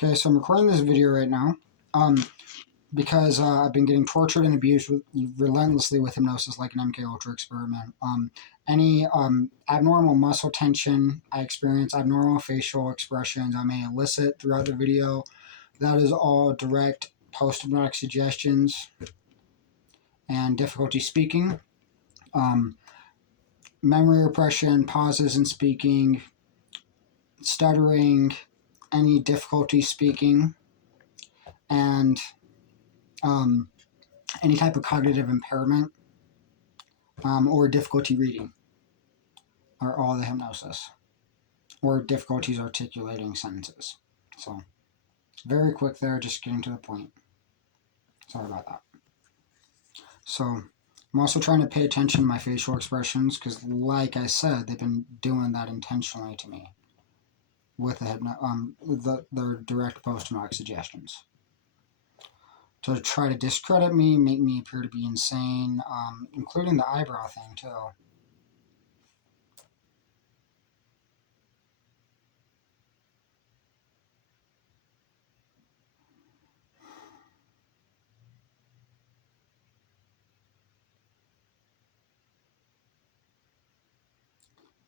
Okay, so I'm recording this video right now because I've been getting tortured and abused relentlessly with hypnosis like an MK Ultra experiment. Any abnormal muscle tension I experience, abnormal facial expressions I may elicit throughout the video, that is all direct post-hypnotic suggestions and difficulty speaking. Memory repression, pauses in speaking, stuttering, any difficulty speaking, and any type of cognitive impairment or difficulty reading are all the hypnosis, or difficulties articulating sentences. So, very quick there, just getting to the point. Sorry about that. So, I'm also trying to pay attention to my facial expressions because, like I said, they've been doing that intentionally to me with their direct post-hypnotic suggestions to try to discredit me, make me appear to be insane, including the eyebrow thing too.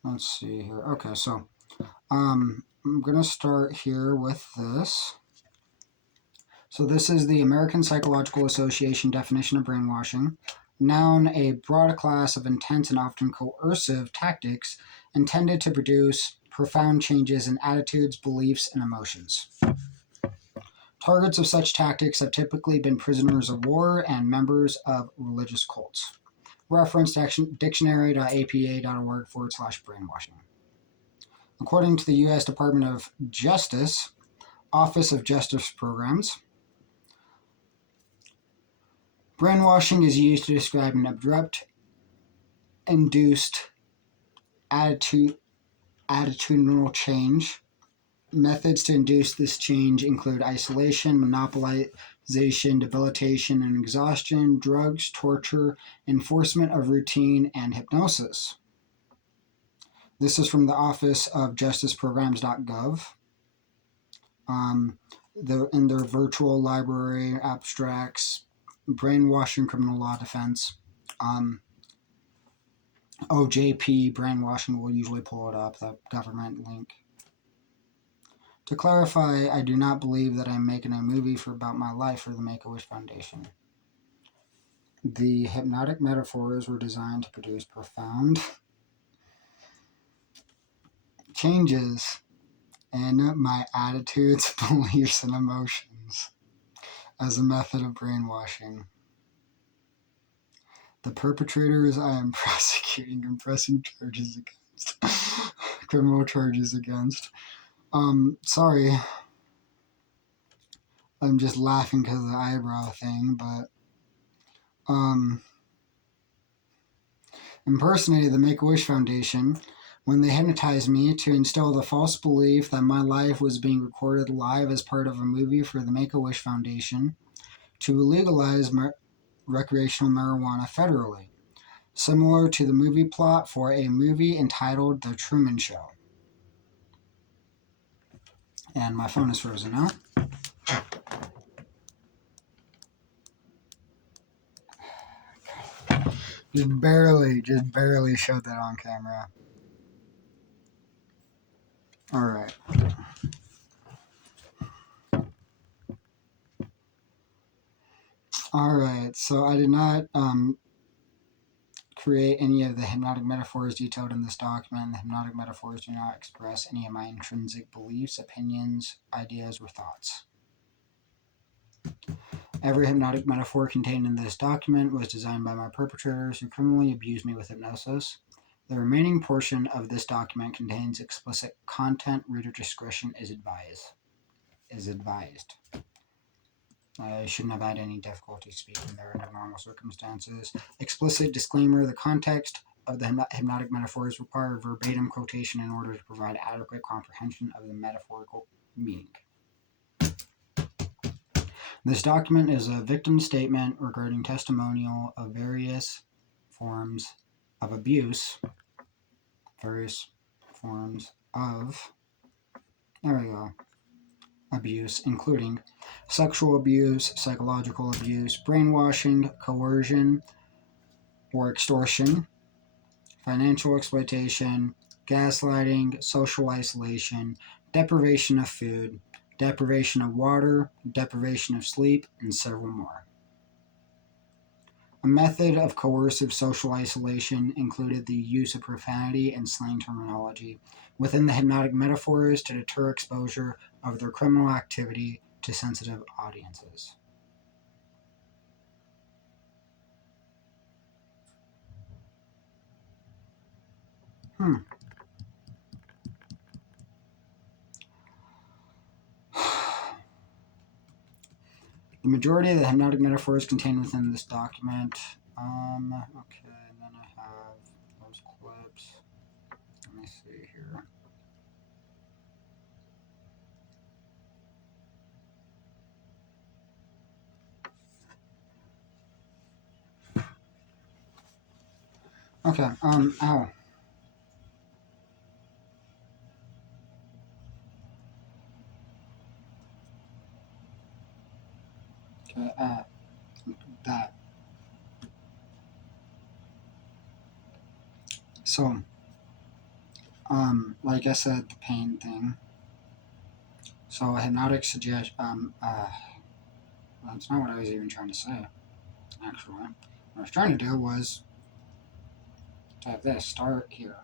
Let's see here. Okay, so I'm going to start here with this. So this is the American Psychological Association definition of brainwashing. Noun, a broad class of intense and often coercive tactics intended to produce profound changes in attitudes, beliefs, and emotions. Targets of such tactics have typically been prisoners of war and members of religious cults. Reference dictionary.apa.org/brainwashing. According to the U.S. Department of Justice, Office of Justice Programs, brainwashing is used to describe an abrupt, induced attitudinal change. Methods to induce this change include isolation, monopolization, debilitation, and exhaustion, drugs, torture, enforcement of routine, and hypnosis. This is from the Office of JusticePrograms.gov. In their virtual library abstracts, brainwashing criminal law defense. OJP brainwashing will usually pull it up, the government link. To clarify, I do not believe that I'm making a movie about my life for the Make-A-Wish Foundation. The hypnotic metaphors were designed to produce profound changes in my attitudes, beliefs, and emotions as a method of brainwashing. The perpetrators I am prosecuting and pressing charges against, criminal charges against. Sorry. I'm just laughing because of the eyebrow thing, but, impersonated the Make-A-Wish Foundation when they hypnotized me to instill the false belief that my life was being recorded live as part of a movie for the Make-A-Wish Foundation to legalize recreational marijuana federally, similar to the movie plot for a movie entitled The Truman Show. And my phone is frozen now. Just barely showed that on camera. Alright. Alright, so I did not create any of the hypnotic metaphors detailed in this document. The hypnotic metaphors do not express any of my intrinsic beliefs, opinions, ideas, or thoughts. Every hypnotic metaphor contained in this document was designed by my perpetrators who criminally abused me with hypnosis. The remaining portion of this document contains explicit content. Reader discretion is advised. I shouldn't have had any difficulty speaking there under normal circumstances. Explicit disclaimer: the context of the hypnotic metaphors require verbatim quotation in order to provide adequate comprehension of the metaphorical meaning. This document is a victim statement regarding testimonial of various forms of abuse. There we go. abuse, including sexual abuse, psychological abuse, brainwashing, coercion or extortion, financial exploitation, gaslighting, social isolation, deprivation of food, deprivation of water, deprivation of sleep, and several more. A method of coercive social isolation included the use of profanity and slang terminology within the hypnotic metaphors to deter exposure of their criminal activity to sensitive audiences. Hmm. The majority of the hypnotic metaphors contained within this document. Okay, and then I have those clips. Let me see here. Okay, ow. Okay, that. So, like I said, the pain thing. So, a hypnotic suggestion, that's not what I was even trying to say, actually. What I was trying to do was to have this start here.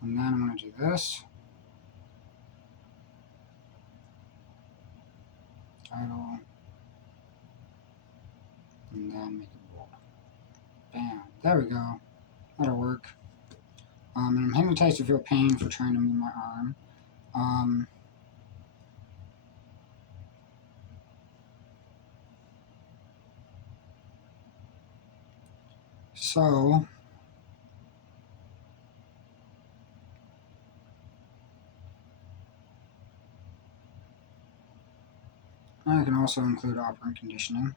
And then I'm going to do this. Title. And then make it bold. Bam. There we go. That'll work. And I'm hypnotized to feel pain for trying to move my arm. So I can also include operant conditioning.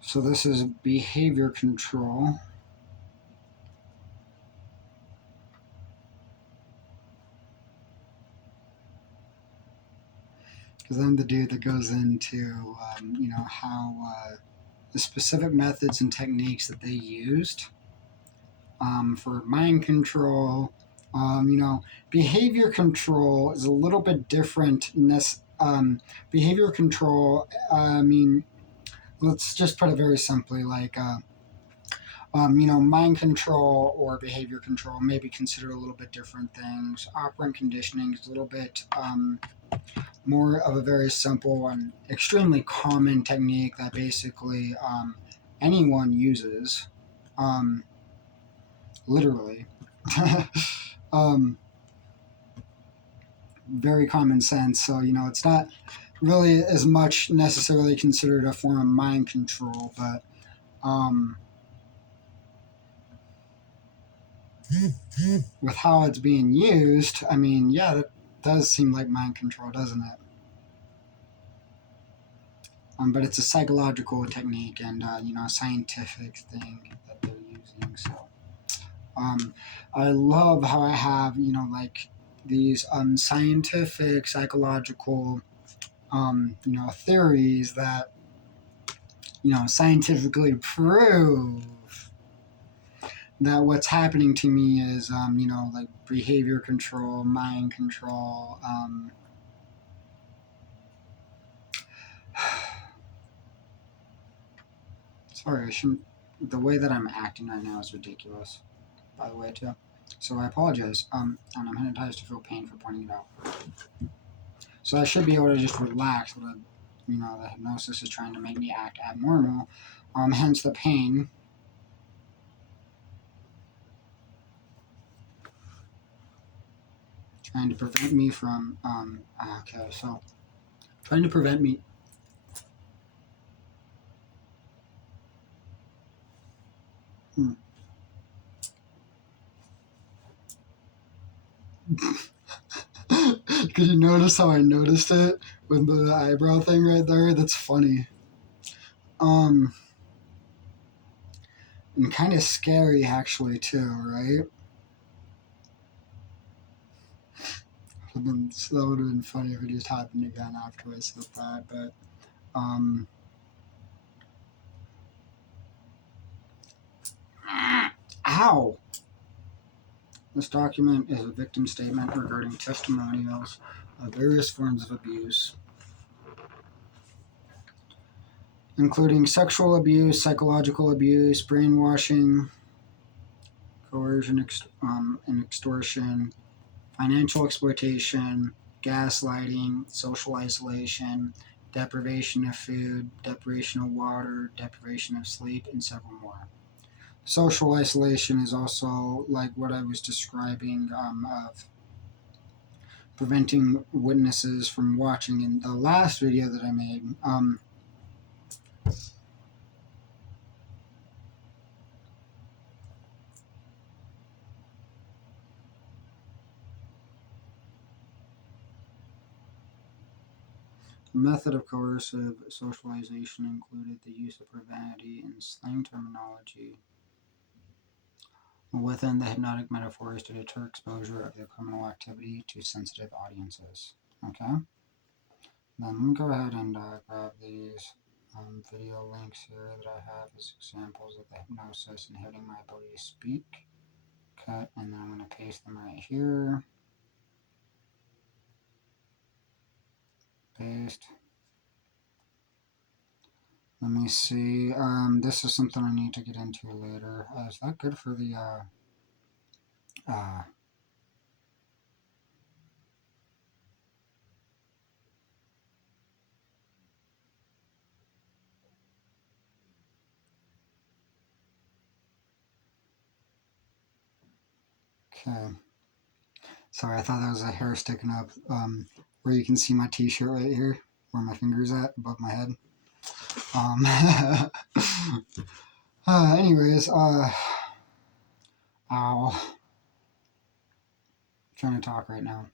So this is behavior control. Because I'm the dude that goes into, how the specific methods and techniques that they used for mind control. Behavior control is a little bit different. Behavior control, let's just put it very simply, like, mind control or behavior control may be considered a little bit different things. Operant conditioning is a little bit more of a very simple and extremely common technique that basically anyone uses, literally. Very common sense. So, it's not really as much necessarily considered a form of mind control, but with how it's being used, yeah, that does seem like mind control, doesn't it? But it's a psychological technique and, a scientific thing that they're using. So, I love how I have, like these scientific, psychological, theories that, scientifically prove that what's happening to me is, like behavior control, mind control. Sorry, I shouldn't. The way that I'm acting right now is ridiculous, by the way, too. So I apologize. And I'm hypnotized to feel pain for pointing it out. So I should be able to just relax, but the hypnosis is trying to make me act abnormal. Hence the pain. Trying to prevent me from, okay, so trying to prevent me Could you notice how I noticed it with the eyebrow thing right there? That's funny. And kind of scary actually too, right? That would have been funny if it just happened again after I said that, but ow! This document is a victim statement regarding testimonials of various forms of abuse, including sexual abuse, psychological abuse, brainwashing, coercion, and extortion, financial exploitation, gaslighting, social isolation, deprivation of food, deprivation of water, deprivation of sleep, and several more. Social isolation is also like what I was describing of preventing witnesses from watching in the last video that I made. The method of coercive socialization included the use of profanity and slang terminology within the hypnotic metaphors to deter exposure of the criminal activity to sensitive audiences. Okay? Then let me go ahead and grab these video links here that I have as examples of the hypnosis inhibiting my ability to speak. Cut, and then I'm going to paste them right here. Paste. Let me see. This is something I need to get into later. Is that good for the okay. Sorry, I thought that was a hair sticking up. Where you can see my t-shirt right here, where my finger's at, above my head. Anyways, ow. I'm trying to talk right now.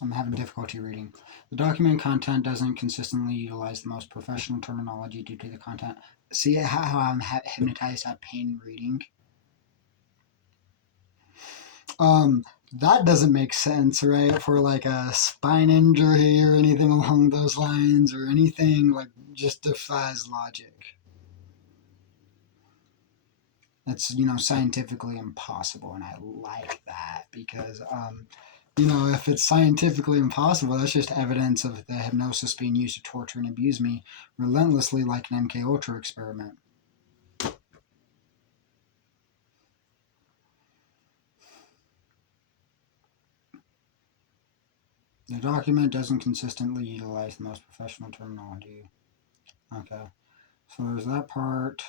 I'm having difficulty reading. The document content doesn't consistently utilize the most professional terminology due to the content. See how I'm hypnotized at pain reading? That doesn't make sense, right? For like a spine injury or anything along those lines, or anything like just defies logic. It's scientifically impossible, and I like that because if it's scientifically impossible, that's just evidence of the hypnosis being used to torture and abuse me relentlessly, like an MK Ultra experiment. The document doesn't consistently utilize the most professional terminology. Okay, so there's that part.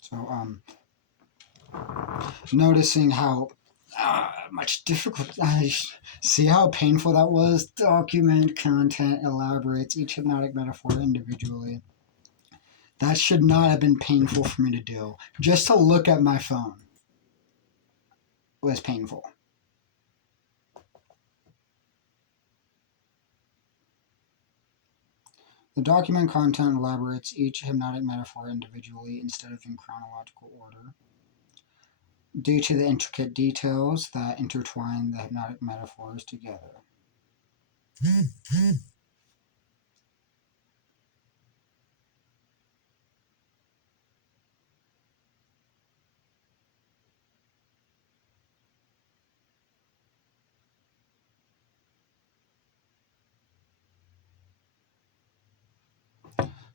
So, noticing how much difficult. See how painful that was? Document content elaborates each hypnotic metaphor individually. That should not have been painful for me to do. Just to look at my phone was painful. The document content elaborates each hypnotic metaphor individually instead of in chronological order, due to the intricate details that intertwine the hypnotic metaphors together.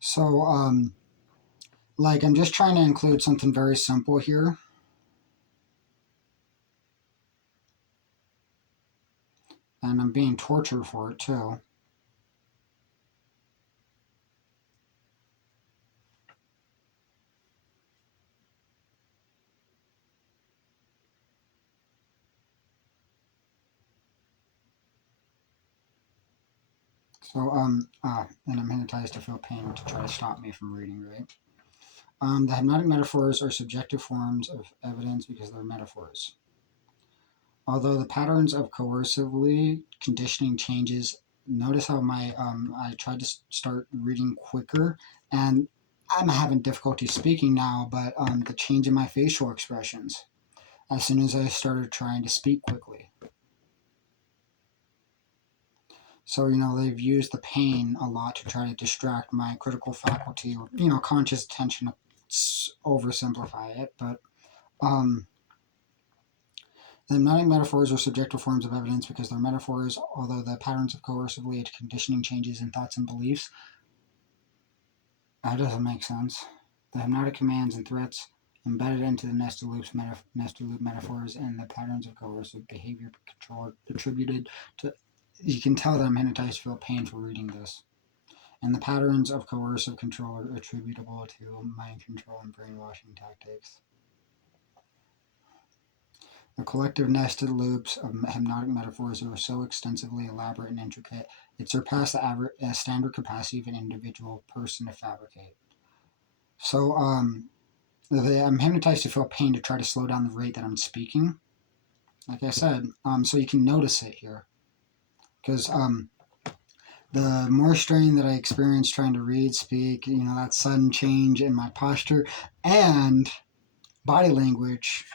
So, I'm just trying to include something very simple here. and I'm being tortured for it too. So, and I'm hypnotized to feel pain to try to stop me from reading, right? The hypnotic metaphors are subjective forms of evidence because they're metaphors. Although the patterns of coercively conditioning changes, notice how I tried to start reading quicker, and I'm having difficulty speaking now, but the change in my facial expressions as soon as I started trying to speak quickly. So, they've used the pain a lot to try to distract my critical faculty or, conscious attention, oversimplify it. But the hypnotic metaphors are subjective forms of evidence because they're metaphors, although the patterns of coercively conditioning changes in thoughts and beliefs. That doesn't make sense. The hypnotic commands and threats embedded into the nested loop metaphors and the patterns of coercive behavior control attributed to. You can tell that I'm hypnotized to feel pain for reading this. And the patterns of coercive control are attributable to mind control and brainwashing tactics. The collective nested loops of hypnotic metaphors are so extensively elaborate and intricate, it surpassed the standard capacity of an individual person to fabricate. So, I'm hypnotized to feel pain to try to slow down the rate that I'm speaking. Like I said, so you can notice it here. Because the more strain that I experience trying to read, speak, that sudden change in my posture and body language,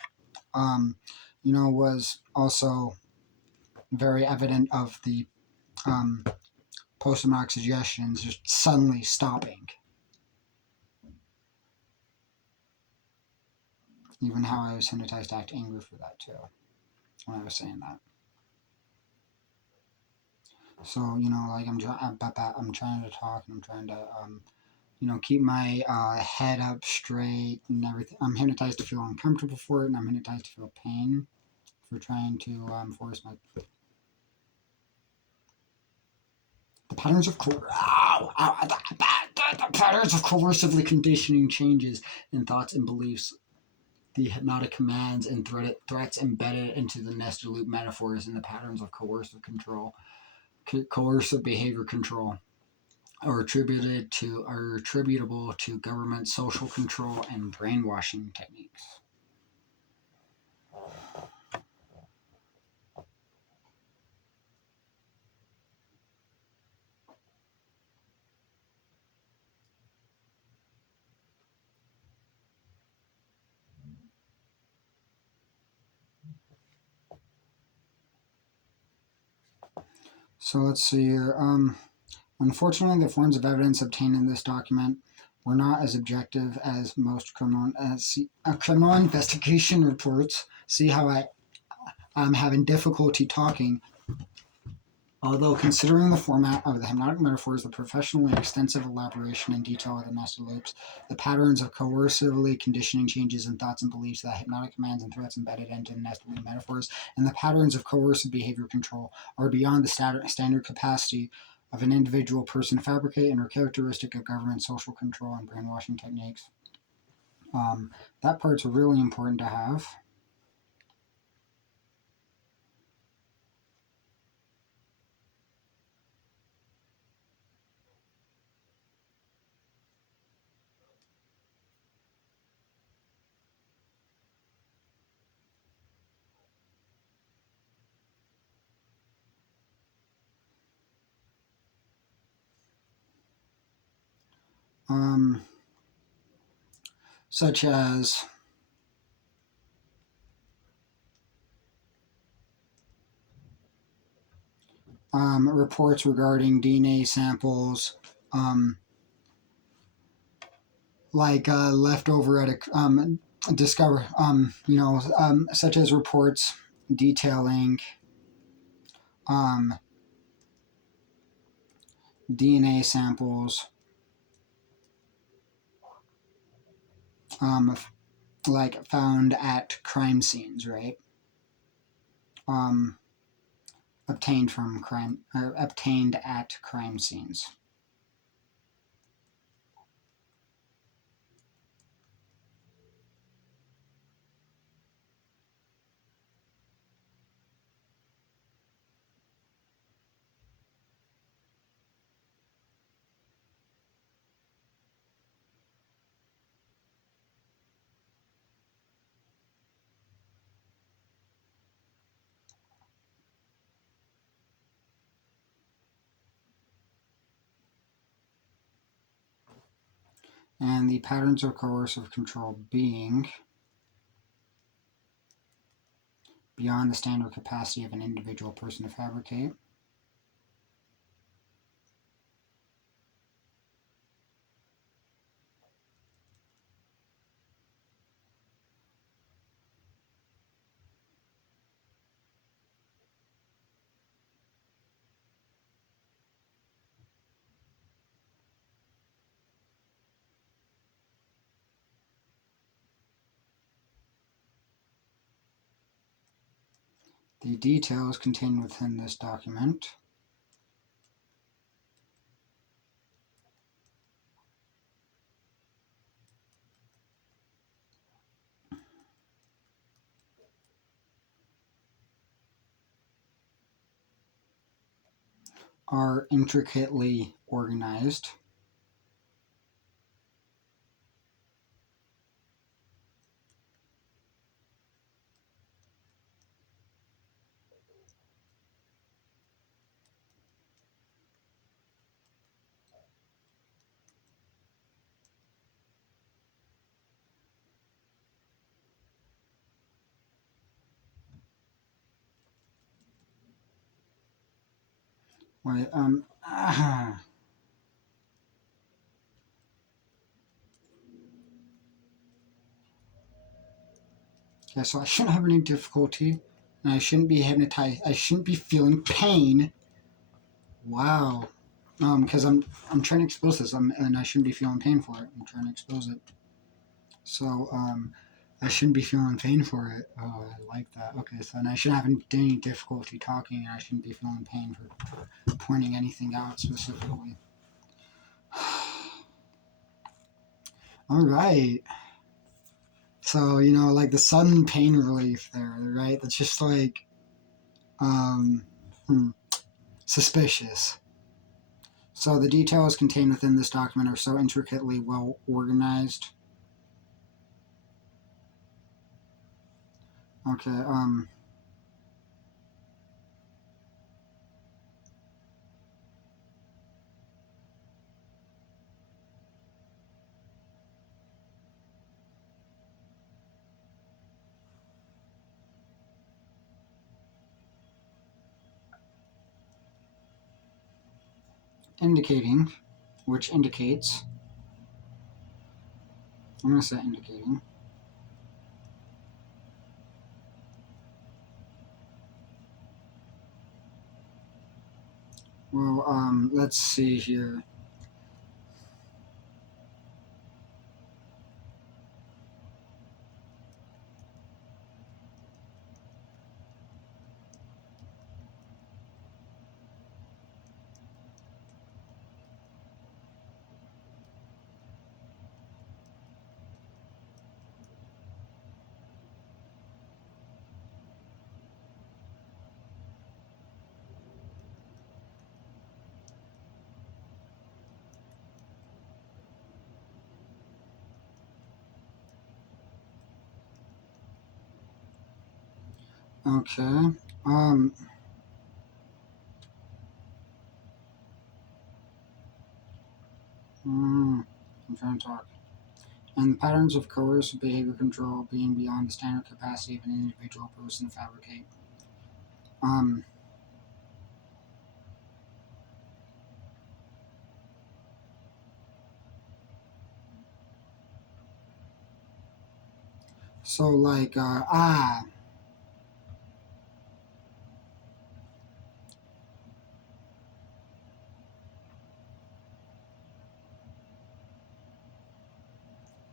was also very evident of the post-hypnotic suggestions just suddenly stopping. Even how I was hypnotized to act angry for that too when I was saying that. So like I'm trying to talk and I'm trying to keep my head up straight and everything. I'm hypnotized to feel uncomfortable for it, and I'm hypnotized to feel pain for trying to force my. The patterns of the patterns of coercively conditioning changes in thoughts and beliefs. The hypnotic commands and threats embedded into the nested loop metaphors and the patterns of coercive control, coercive behavior control, are attributable to government social control and brainwashing techniques. So let's see here. Unfortunately, the forms of evidence obtained in this document were not as objective as most criminal investigation reports. See how I'm having difficulty talking. Although considering the format of the hypnotic metaphors, the professional and extensive elaboration and detail of the nested loops, the patterns of coercively conditioning changes in thoughts and beliefs, the hypnotic commands and threats embedded into the nested loop metaphors, and the patterns of coercive behavior control are beyond the standard capacity of an individual person to fabricate and are characteristic of government social control and brainwashing techniques. That part's really important to have. Um, Such as reports regarding DNA samples, like left over at a discover, such as reports detailing um, DNA samples, um, like found at crime scenes, right? Um, obtained from crime or obtained at crime scenes. And the patterns of coercive control being beyond the standard capacity of an individual person to fabricate. The details contained within this document are intricately organized Wait, yeah, so I shouldn't have any difficulty, and I shouldn't be hypnotized. I shouldn't be feeling pain. Wow. Because I'm trying to expose this, and I shouldn't be feeling pain for it. I'm trying to expose it. So, I shouldn't be feeling pain for it. Oh, I like that. Okay, so and I shouldn't have any difficulty talking, and I shouldn't be feeling pain for pointing anything out specifically. All right. So, like the sudden pain relief there, right? That's just like, um, hmm, suspicious. So the details contained within this document are so intricately well organized. Okay, indicating, which indicates, I'm going to say indicating, well, let's see here. Okay, I'm trying to talk. And the patterns of coercive behavior control being beyond the standard capacity of an individual person to fabricate. Um, so like,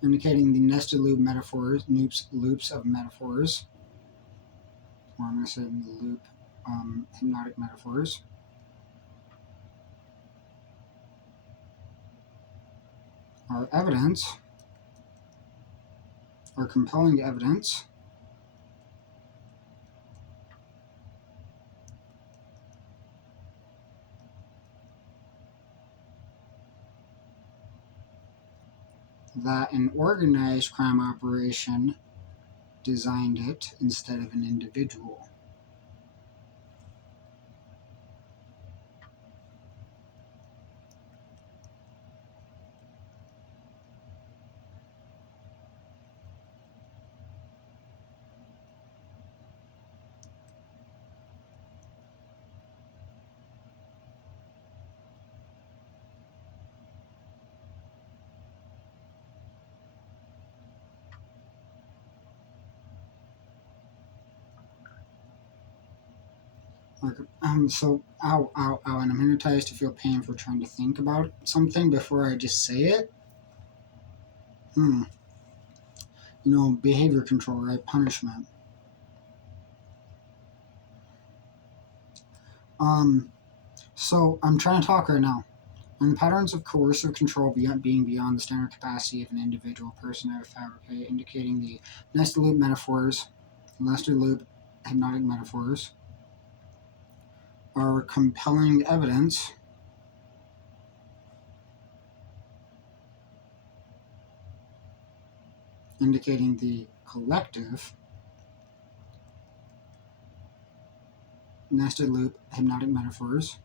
indicating the nested loop metaphors, loops of metaphors. Or I'm going to say loop hypnotic metaphors are evidence or compelling evidence that an organized crime operation designed it instead of an individual. So, ow, ow, ow, and I'm hypnotized to feel pain for trying to think about something before I just say it. Behavior control, right? Punishment. So I'm trying to talk right now. And the patterns of coercive control being beyond the standard capacity of an individual person to fabricate, indicating the nested loop metaphors, nested loop hypnotic metaphors, are compelling evidence indicating the collective nested loop hypnotic metaphors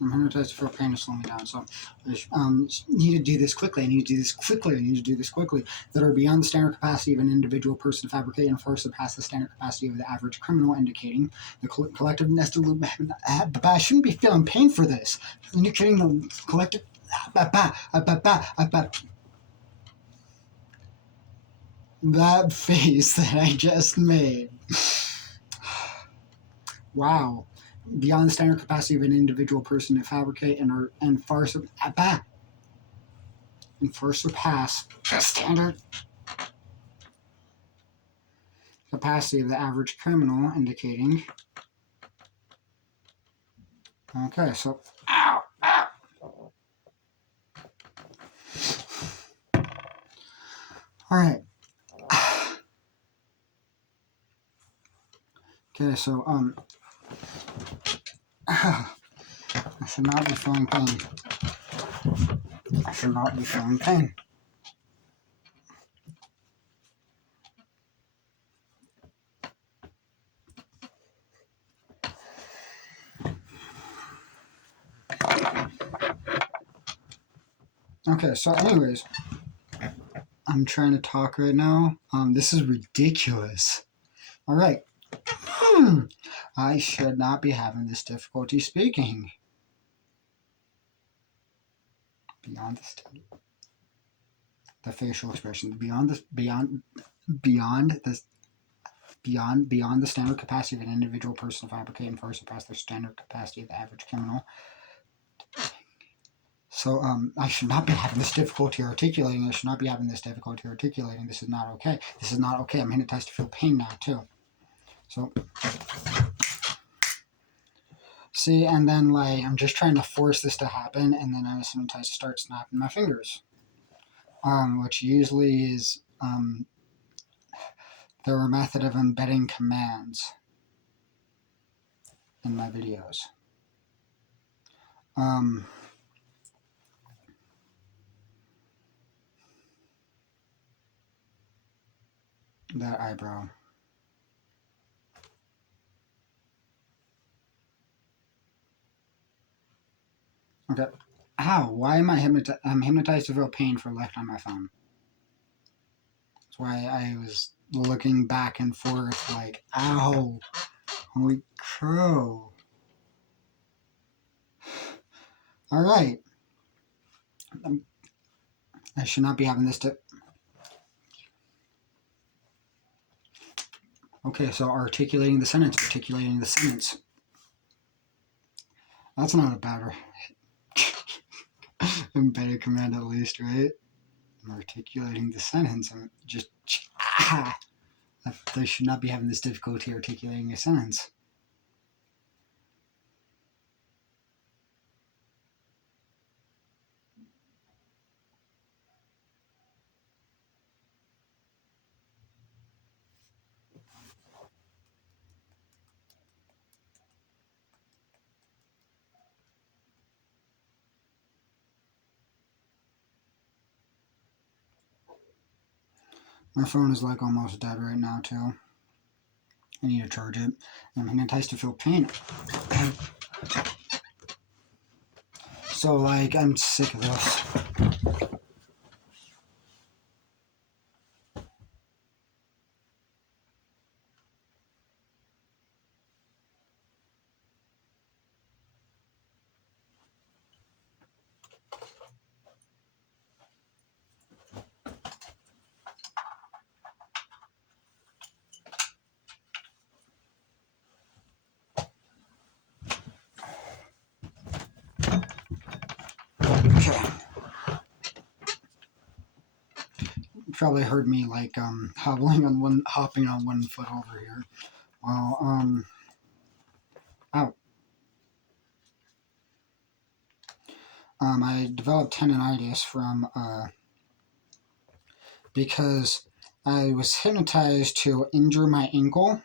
I'm hypnotized to feel pain to slow me down. So I need to do this quickly. I need to do this quickly. I need to do this quickly. That are beyond the standard capacity of an individual person to fabricate and far surpass the standard capacity of the average criminal, indicating the collective nested loop. I shouldn't be feeling pain for this. Indicating the collective. That face that I just made. Wow. Beyond the standard capacity of an individual person to fabricate and far surpass the standard capacity of the average criminal, indicating. Okay, so ow, ow. All right. Okay, so I should not be feeling pain. I should not be feeling pain. Okay, so anyways, I'm trying to talk right now. This is ridiculous. All right. I should not be having this difficulty speaking. Beyond the facial expression, beyond this, beyond the standard capacity of an individual person to fabricate and far surpass the standard capacity of the average criminal. So I should not be having this difficulty articulating. I should not be having this difficulty articulating. This is not okay. This is not okay. I'm hypnotized to feel pain now too. So see, and then like I'm just trying to force this to happen, and then I was hypnotized to start snapping my fingers, which usually is their method of embedding commands in my videos. That eyebrow. Okay. Ow, why am I hypnotized? I'm hypnotized to feel pain for left on my phone. That's why I was looking back and forth like, ow, holy crow. All right. I should not be having this to... Okay, so articulating the sentence. That's not a bad embedded command at least, right? I'm articulating the sentence. I'm just... I should not be having this difficulty articulating a sentence. My phone is like almost dead right now too. I need to charge it. I'm hypnotized to feel pain. So like I'm sick of this. Okay. You probably heard me like hopping on one foot over here. Well, ow. I developed tendonitis from because I was hypnotized to injure my ankle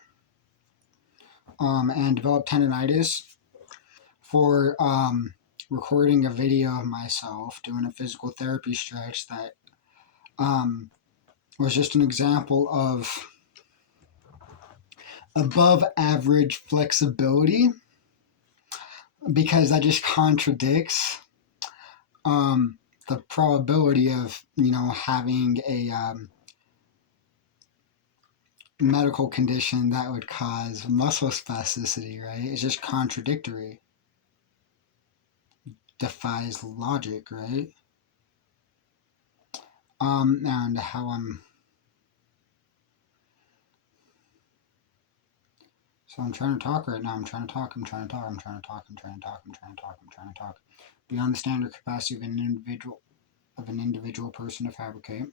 and developed tendonitis for recording a video of myself doing a physical therapy stretch that was just an example of above average flexibility, because that just contradicts the probability of having a medical condition that would cause muscle spasticity, right? It's just contradictory. Defies logic, right? And how I'm trying to talk right now. I'm trying to talk. Beyond the standard capacity of an individual person to fabricate.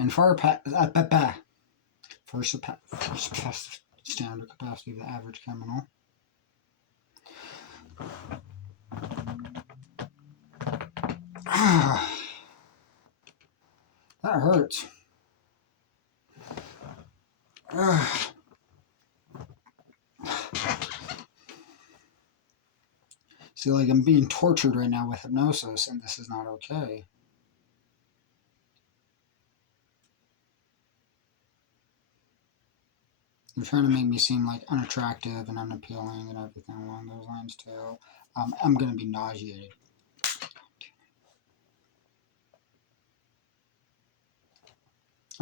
And far past standard capacity of the average criminal. That hurts. See, like I'm being tortured right now with hypnosis, and this is not okay. You're trying to make me seem like unattractive and unappealing and everything along those lines too. I'm going to be nauseated.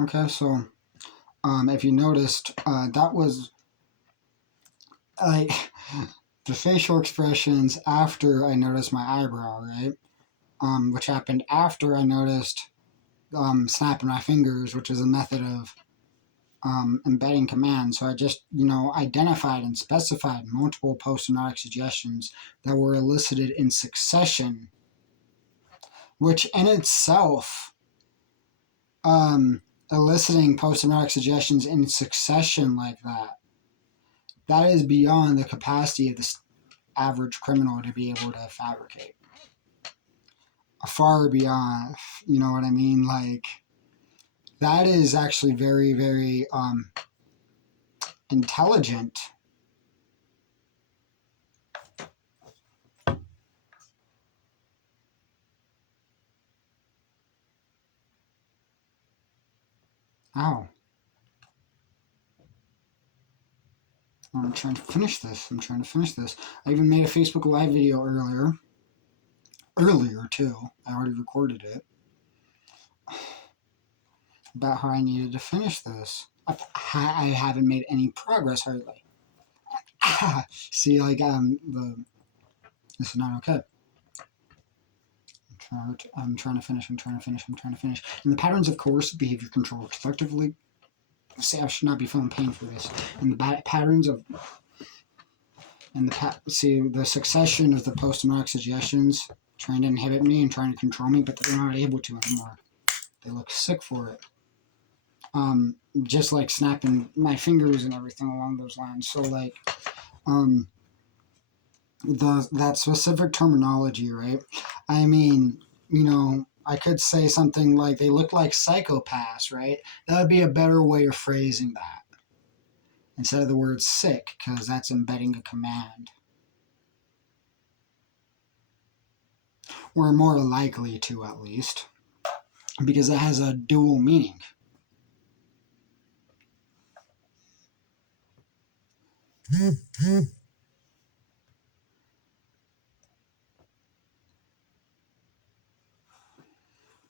Okay, so if you noticed, that was like the facial expressions after I noticed my eyebrow, right? Which happened after I noticed snapping my fingers, which is a method of embedding commands. So I just, identified and specified multiple post-hypnotic suggestions that were elicited in succession, which in itself, eliciting post-hypnotic suggestions in succession like that is beyond the capacity of the average criminal to be able to fabricate. Far beyond, you know what I mean? Like, that is actually very, very intelligent. Ow. I'm trying to finish this. I even made a Facebook Live video earlier too. I already recorded it, about how I needed to finish this. I haven't made any progress hardly. See, like, this is not okay. I'm trying to finish. And the patterns of coercive behavior control collectively. See, I should not be feeling pain for this. And the patterns of the succession of the post-hypnotic suggestions trying to inhibit me and trying to control me, but they're not able to anymore. They look sick for it. Just like snapping my fingers and everything along those lines. So like, that specific terminology, right? I mean, I could say something like they look like psychopaths, right? That would be a better way of phrasing that instead of the word sick, because that's embedding a command. Or more likely to, at least, because it has a dual meaning.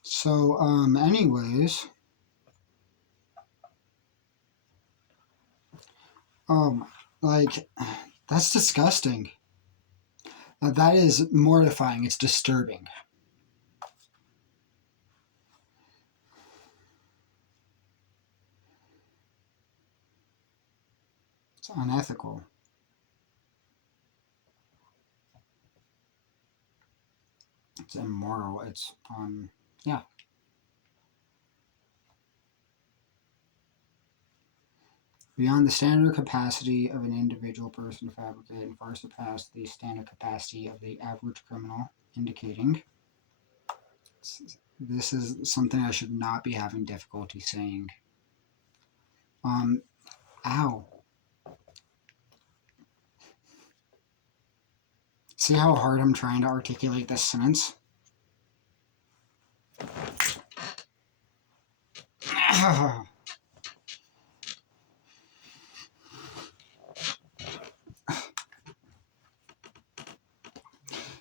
So, anyways, like, that's disgusting. That is mortifying. It's disturbing. It's unethical. It's immoral. It's, yeah. Beyond the standard capacity of an individual person to fabricate and far surpass the standard capacity of the average criminal, indicating this is something I should not be having difficulty saying. Ow. See how hard I'm trying to articulate this sentence?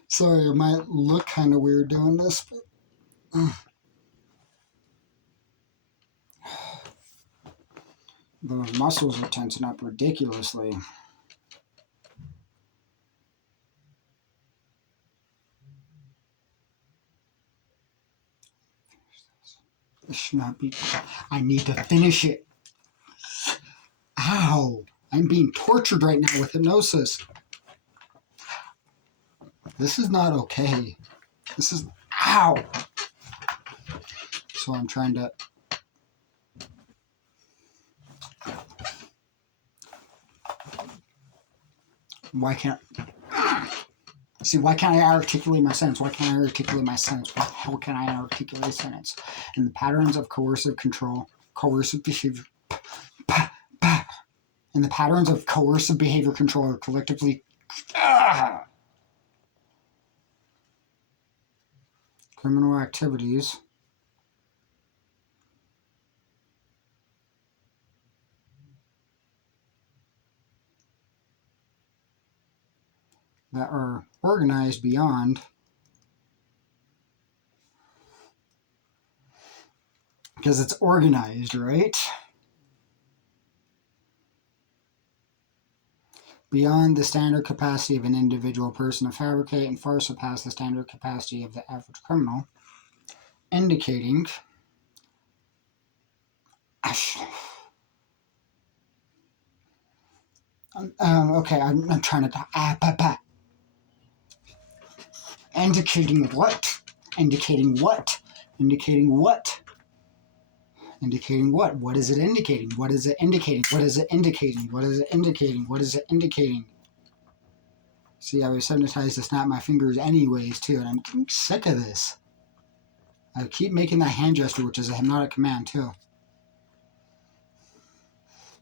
Sorry, it might look kind of weird doing this, but those muscles are tensing up ridiculously. This should not be. I need to finish it. Ow! I'm being tortured right now with hypnosis. This is not okay. This is. Ow! So I'm trying to. Why can't. See, why can't I articulate my sentence? How can I articulate a sentence? And the patterns of coercive control, coercive behavior. And the patterns of coercive behavior control are collectively. Criminal activities. That are organized beyond because it's organized, right? Beyond the standard capacity of an individual person to fabricate and far surpass the standard capacity of the average criminal, indicating Okay, I'm trying to talk. Indicating what? Indicating what? Indicating what? Indicating what? What is it indicating? What is it indicating? What is it indicating? What is it indicating? What is it indicating? See, I was hypnotized to snap my fingers anyways, too, and I'm getting sick of this. I keep making that hand gesture, which is a hypnotic command, too.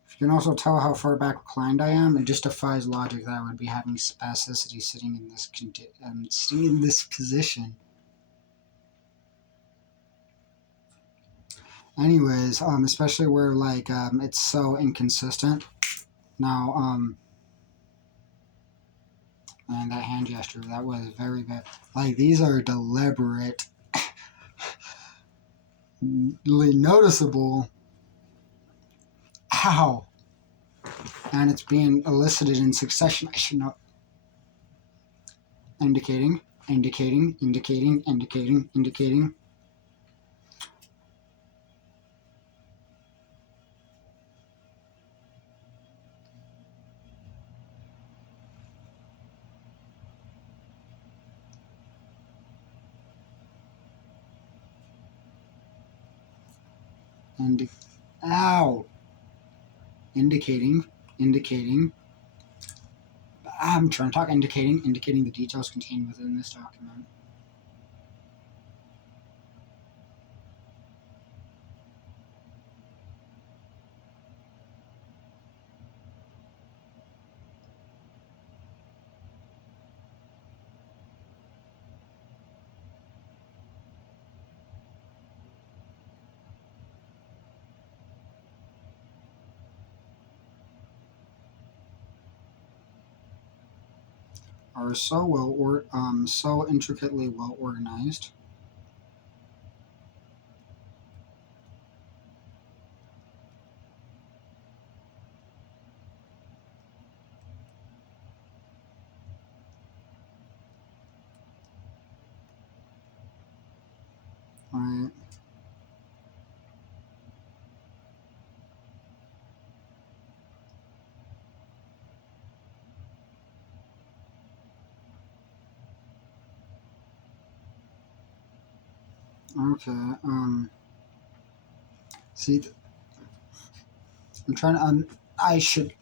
You can also tell how far back reclined I am. It just defies logic that I would be having spasticity sitting in this position. Anyways, especially where like it's so inconsistent. Now, and that hand gesture, that was very bad. Like, these are deliberate, noticeable. Ow! And it's being elicited in succession. I should know. Indicating, indicating, indicating, indicating, indicating. Ow! Indicating, indicating. I'm trying to talk. Indicating the details contained within this document. Are so intricately well organized. Right. Okay. See, I'm trying to. I should.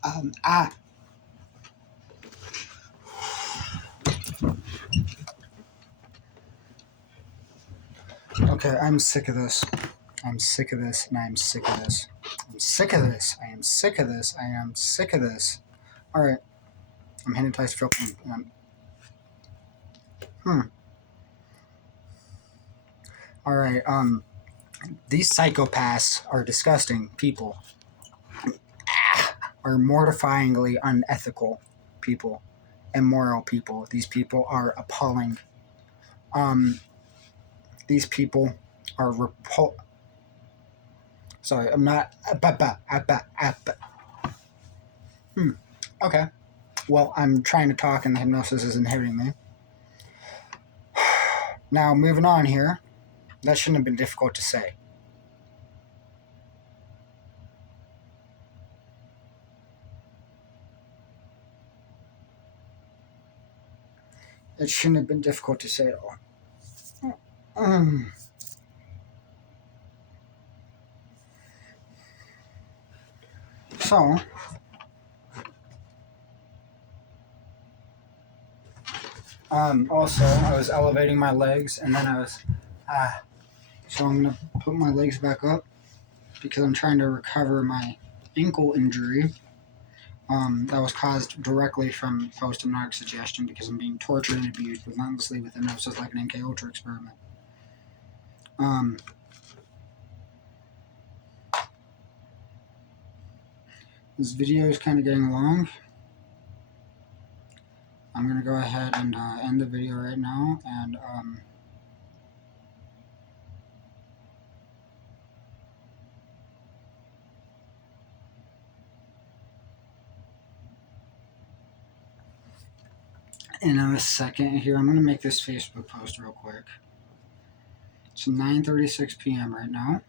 Okay, I'm sick of this. I'm sick of this, and I'm sick of this. I'm sick of this. I am sick of this. I am sick of this. All right. I'm hypnotized for All right. These psychopaths are disgusting people. Are mortifyingly unethical people, immoral people. These people are appalling. These people are Sorry, I'm not. Okay. Well, I'm trying to talk, and the hypnosis is inhibiting me. Now, moving on here. That shouldn't have been difficult to say. It shouldn't have been difficult to say at all. So, also, I was elevating my legs, and then I was, so I'm going to put my legs back up, because I'm trying to recover my ankle injury, that was caused directly from post-hypnotic suggestion, because I'm being tortured and abused relentlessly with hypnosis like an MK Ultra experiment. This video is kind of getting long. I'm going to go ahead and end the video right now, and in a second here, I'm going to make this Facebook post real quick. It's 9:36 p.m. right now.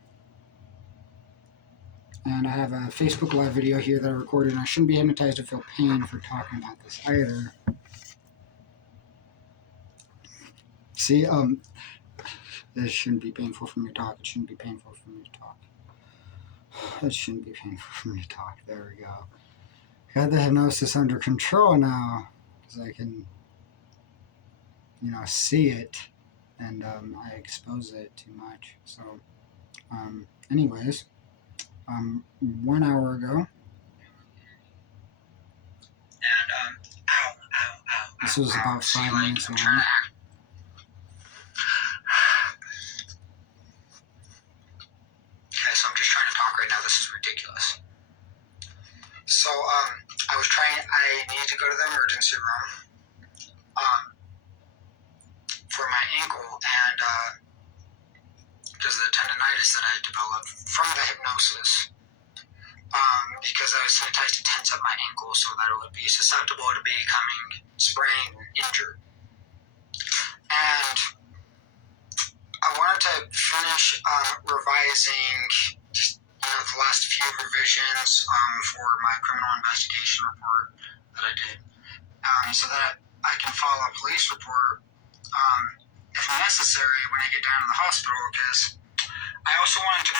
And I have a Facebook Live video here that I recorded, and I shouldn't be hypnotized to feel pain for talking about this either. See, this shouldn't be painful for me to talk. It shouldn't be painful for me to talk. It shouldn't be painful for me to talk. There we go. Got the hypnosis under control now, because I can, see it, and I expose it too much. So, anyways, 1 hour ago, and this was about 5 minutes long. Okay, so I'm just trying to talk right now. This is ridiculous. So, I needed to go to the emergency room for my ankle, and because of the tendonitis that I had developed from the hypnosis, because I was hypnotized to tense up my ankle so that it would be susceptible to becoming sprained and injured. And I wanted to finish revising the last few revisions for my criminal investigation report that I did, so that I can file a police report if necessary when I get down to the hospital, because I also wanted to.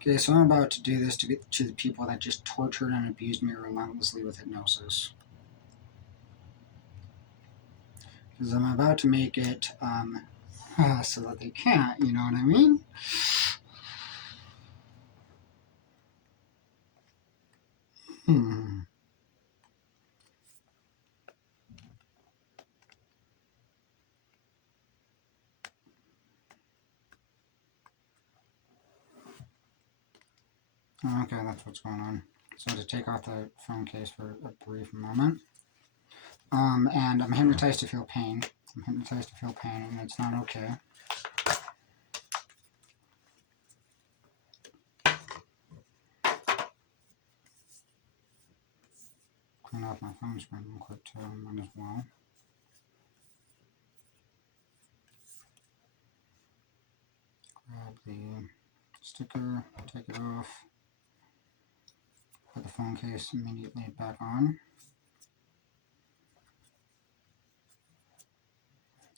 Okay, so I'm about to do this to get to the people that just tortured and abused me relentlessly with hypnosis. Because I'm about to make it so that they can't, you know what I mean? Okay, that's what's going on. So to take off the phone case for a brief moment. And I'm hypnotized to feel pain. And it's not okay. Clean off my phone screen real quick too, might as well. Grab the sticker, take it off, put the phone case immediately back on.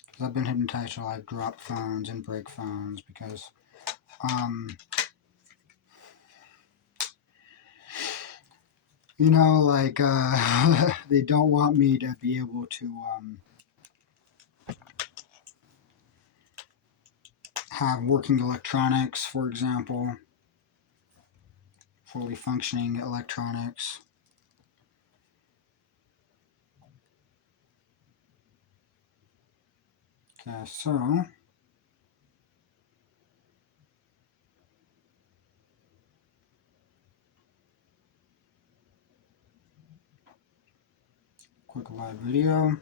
Because I've been hypnotized to like drop phones and break phones because they don't want me to be able to have working electronics, for example, fully functioning electronics. Okay, so quick live video.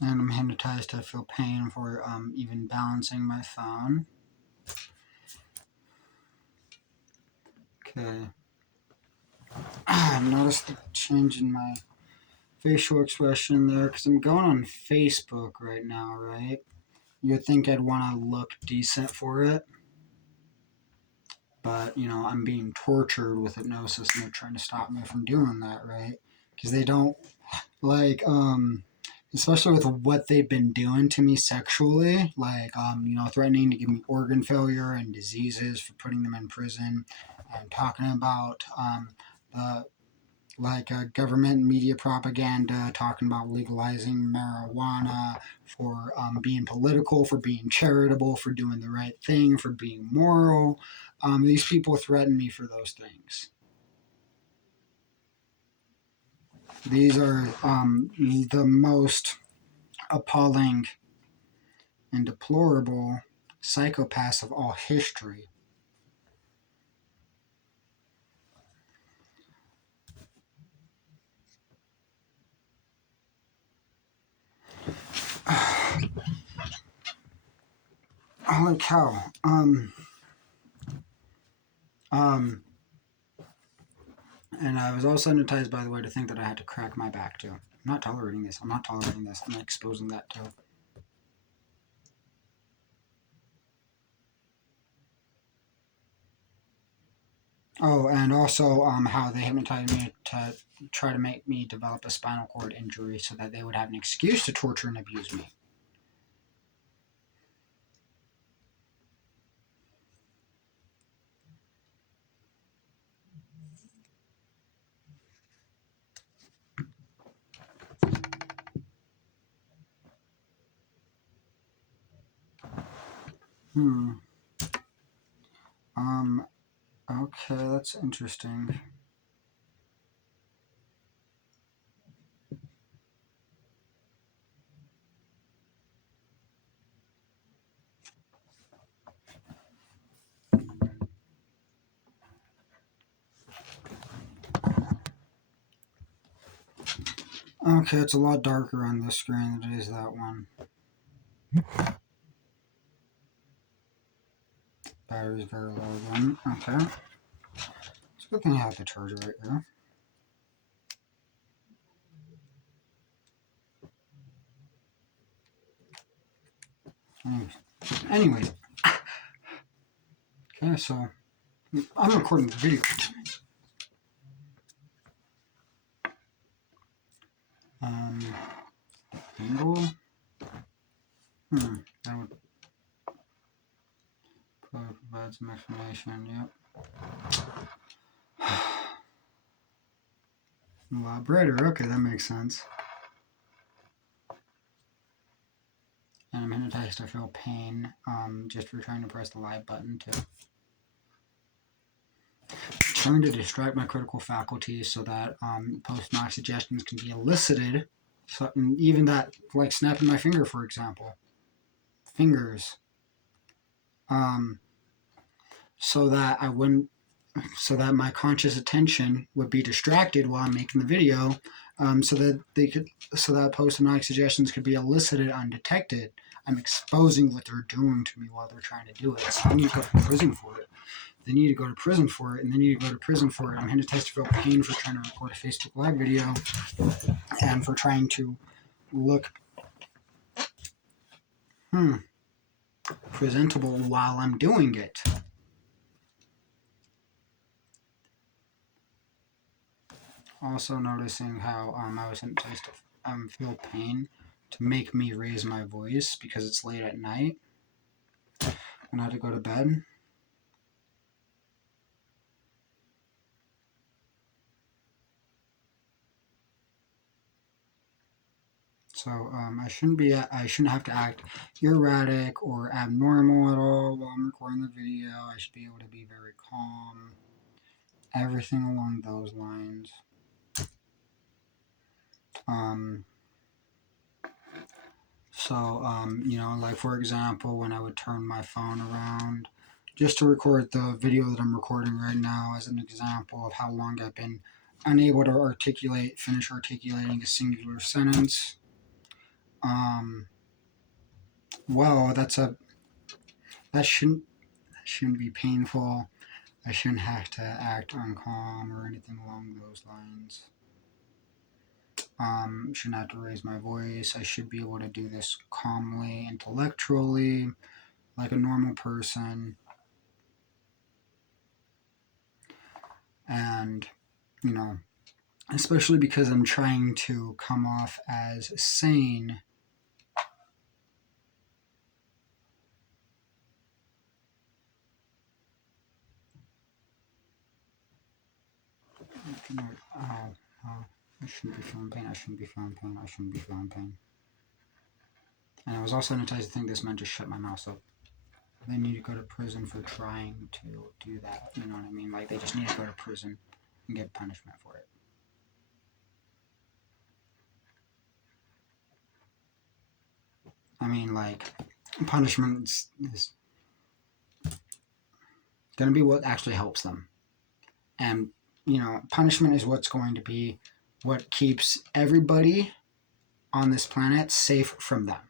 And I'm hypnotized to feel pain for even balancing my phone. Okay. Notice the change in my facial expression there because I'm going on Facebook right now, right? You'd think I'd want to look decent for it. But, I'm being tortured with hypnosis and they're trying to stop me from doing that, right? Because they don't, especially with what they've been doing to me sexually, threatening to give me organ failure and diseases for putting them in prison, and talking about government media propaganda, talking about legalizing marijuana, for being political, for being charitable, for doing the right thing, for being moral. These people threaten me for those things. These are the most appalling and deplorable psychopaths of all history. Holy cow. And I was also hypnotized, by the way, to think that I had to crack my back too. I'm not tolerating this. I'm not tolerating this. I'm exposing that too. Oh, and also how they hypnotized me to try to make me develop a spinal cord injury so that they would have an excuse to torture and abuse me. Hmm. Okay, that's interesting. Okay, it's a lot darker on this screen than it is that one. Battery's very low then. Okay. It's a good thing I have the charger right here. Anyways. Okay, so I'm recording the video. Angle. That would probably provide some explanation. Yep. A lot brighter. Okay, that makes sense. And I'm hypnotized to feel pain just for trying to press the live button too. Trying to distract my critical faculties so that post-knock suggestions can be elicited. So, even that, like snapping my finger, for example. Fingers. So that I wouldn't, so that my conscious attention would be distracted while I'm making the video, so that post-knock suggestions could be elicited undetected. I'm exposing what they're doing to me while they're trying to do it. So I need to go to prison for it. They need to go to prison for it, and they need to go to prison for it. I'm hypnotized to feel pain for trying to record a Facebook Live video and for trying to look presentable while I'm doing it. Also noticing how I was hypnotized to feel pain to make me raise my voice because it's late at night and I had to go to bed. So I shouldn't have to act erratic or abnormal at all while I'm recording the video. I should be able to be very calm. Everything along those lines. Like for example, when I would turn my phone around just to record the video that I'm recording right now as an example of how long I've been unable to finish articulating a singular sentence. Well, that shouldn't be painful. I shouldn't have to act uncalm or anything along those lines. Shouldn't have to raise my voice. I should be able to do this calmly, intellectually, like a normal person. And, especially because I'm trying to come off as sane. I shouldn't be feeling pain. I shouldn't be feeling pain. I shouldn't be feeling pain. And I was also hypnotized to think this meant just shut my mouth up. They need to go to prison for trying to do that. You know what I mean? Like, they just need to go to prison and get punishment for it. I mean, like, punishment is going to be what actually helps them. And, punishment is what's going to be what keeps everybody on this planet safe from them.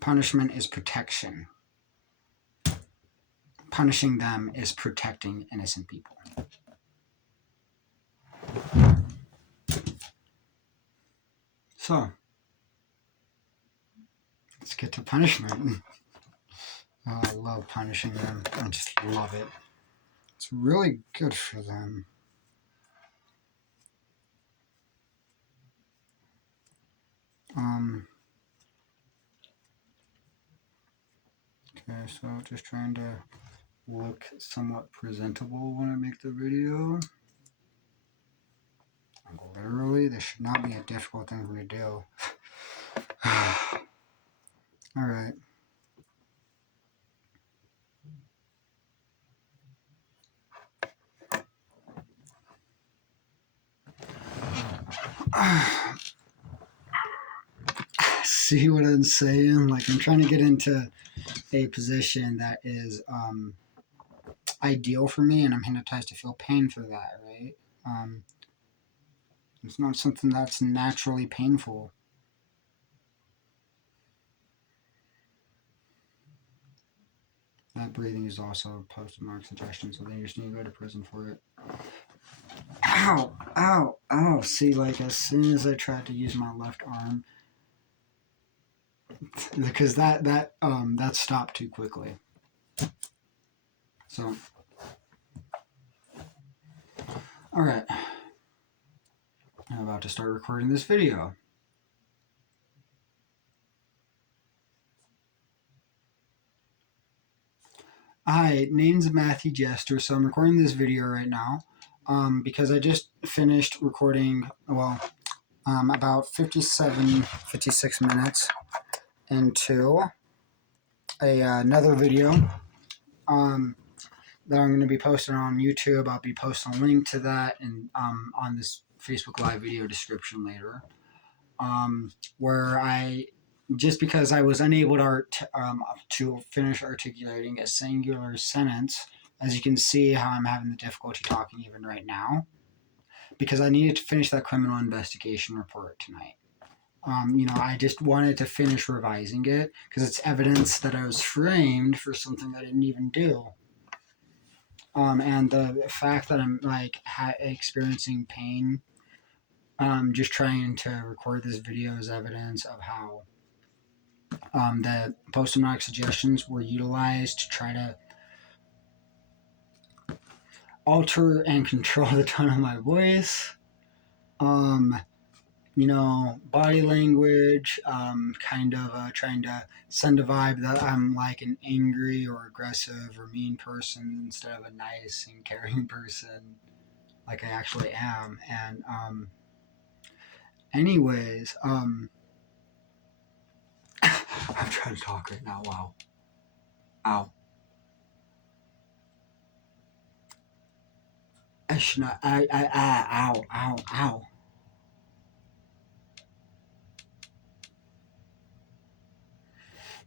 Punishment is protection. punishing them is protecting innocent people. So, let's get to punishment. Oh, I love punishing them. I just love it. It's really good for them. Okay, so just trying to look somewhat presentable when I make the video. Literally, this should not be a difficult thing for me to do. Alright. See what I'm saying? Like, I'm trying to get into a position that is ideal for me, and I'm hypnotized to feel pain for that, right? It's not something that's naturally painful. That breathing is also post-mark suggestion, so then you just need to go to prison for it. Ow! Ow! Ow! See, like, as soon as I tried to use my left arm, because that stopped too quickly. So, all right, I'm about to start recording this video. Hi, name's Matthew Jester. So I'm recording this video right now because I just finished recording, well, about 56 minutes into another video that I'm going to be posting on YouTube. I'll be posting a link to that and on this Facebook Live video description later, where I, just because I was unable to finish articulating a singular sentence, as you can see how I'm having the difficulty talking even right now, because I needed to finish that criminal investigation report tonight. I just wanted to finish revising it because it's evidence that I was framed for something I didn't even do. And the fact that I'm like experiencing pain, just trying to record this video is evidence of how the post-hypnotic suggestions were utilized to try to alter and control the tone of my voice. Body language, kind of trying to send a vibe that I'm like an angry or aggressive or mean person instead of a nice and caring person, like I actually am. And anyways, I'm trying to talk right now. Wow. Ow. I should not. Ow.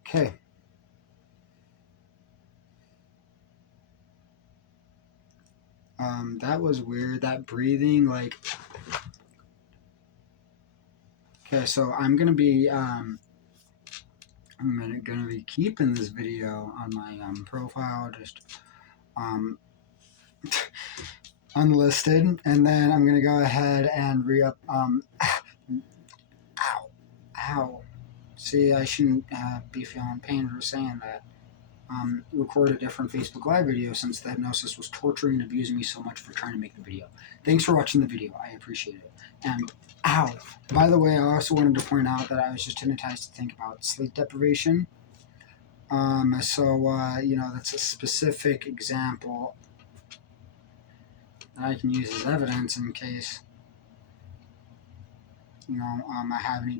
Okay. That was weird. That breathing, like. Okay, so I'm gonna be keeping this video on my profile, just unlisted, and then I'm gonna go ahead and re-up. Ow. See, I shouldn't be feeling pain for saying that. Record a different Facebook Live video since the hypnosis was torturing and abusing me so much for trying to make the video. Thanks for watching the video. I appreciate it. And ow. By the way, I also wanted to point out that I was just hypnotized to think about sleep deprivation. That's a specific example that I can use as evidence in case, I have any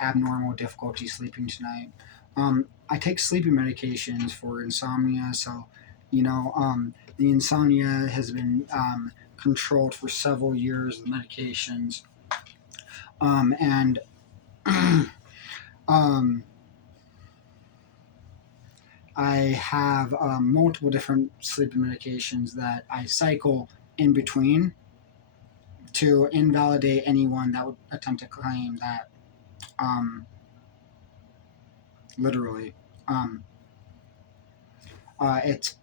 abnormal difficulty sleeping tonight. I take sleeping medications for insomnia, so, the insomnia has been controlled for several years, the medications. I have multiple different sleeping medications that I cycle in between to invalidate anyone that would attempt to claim that literally it's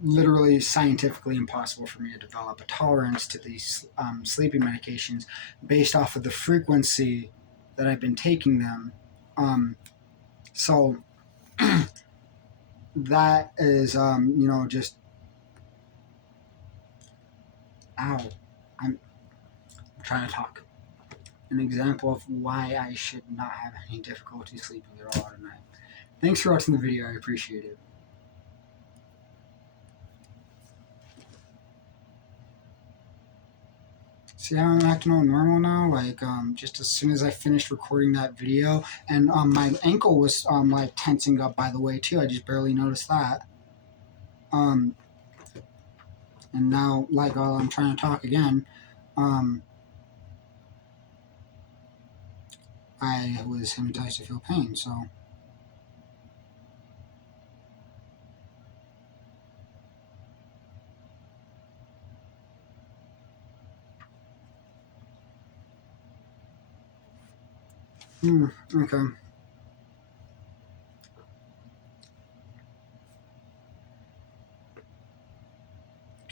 literally scientifically impossible for me to develop a tolerance to these sleeping medications based off of the frequency that I've been taking them. So that is, just ow. I'm trying to talk. An example of why I should not have any difficulty sleeping at all tonight. Thanks for watching the video. I appreciate it. See how I'm acting all normal now? Like, just as soon as I finished recording that video, and my ankle was like tensing up, by the way, too. I just barely noticed that. And now, like, while I'm trying to talk again, I was hypnotized to feel pain. So, okay.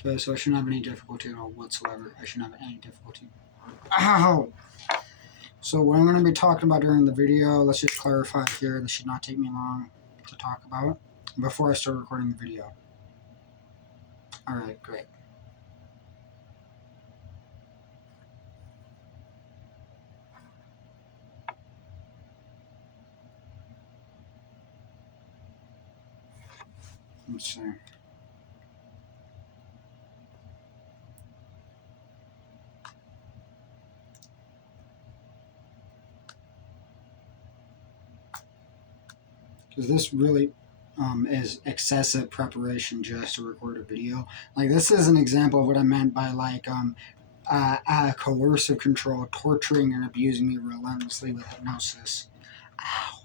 Okay, so I shouldn't have any difficulty at all whatsoever. I shouldn't have any difficulty. Ow! So what I'm going to be talking about during the video, let's just clarify here, this should not take me long to talk about before I start recording the video. Alright, great. Let's see. Because this really is excessive preparation just to record a video. Like, this is an example of what I meant by, like, coercive control, torturing and abusing me relentlessly with hypnosis. Ow.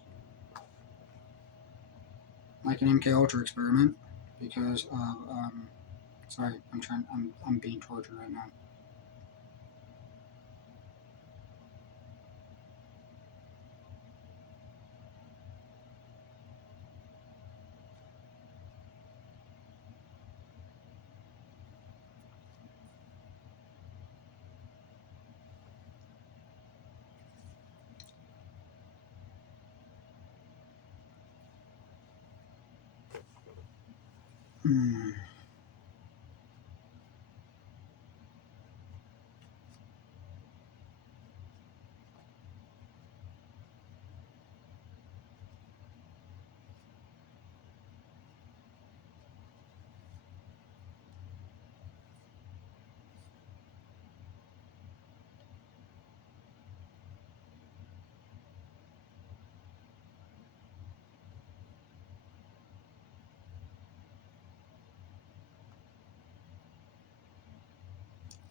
Like an MK Ultra experiment, because sorry, I'm being tortured right now.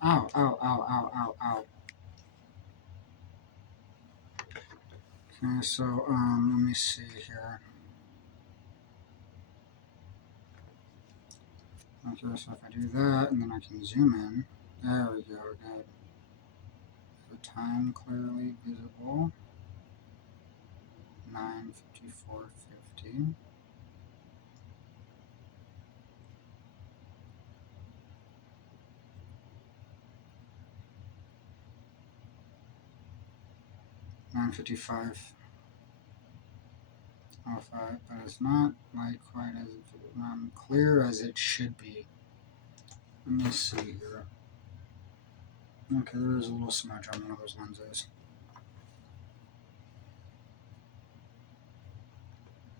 Ow, ow, ow, ow, ow, ow. Okay, so, let me see here. Okay, so if I do that, and then I can zoom in. There we go, good. The time clearly visible. 9:54:50. $9:55:05, but it's not like quite as clear as it should be. Let me see here. Okay, there is a little smudge on one of those lenses.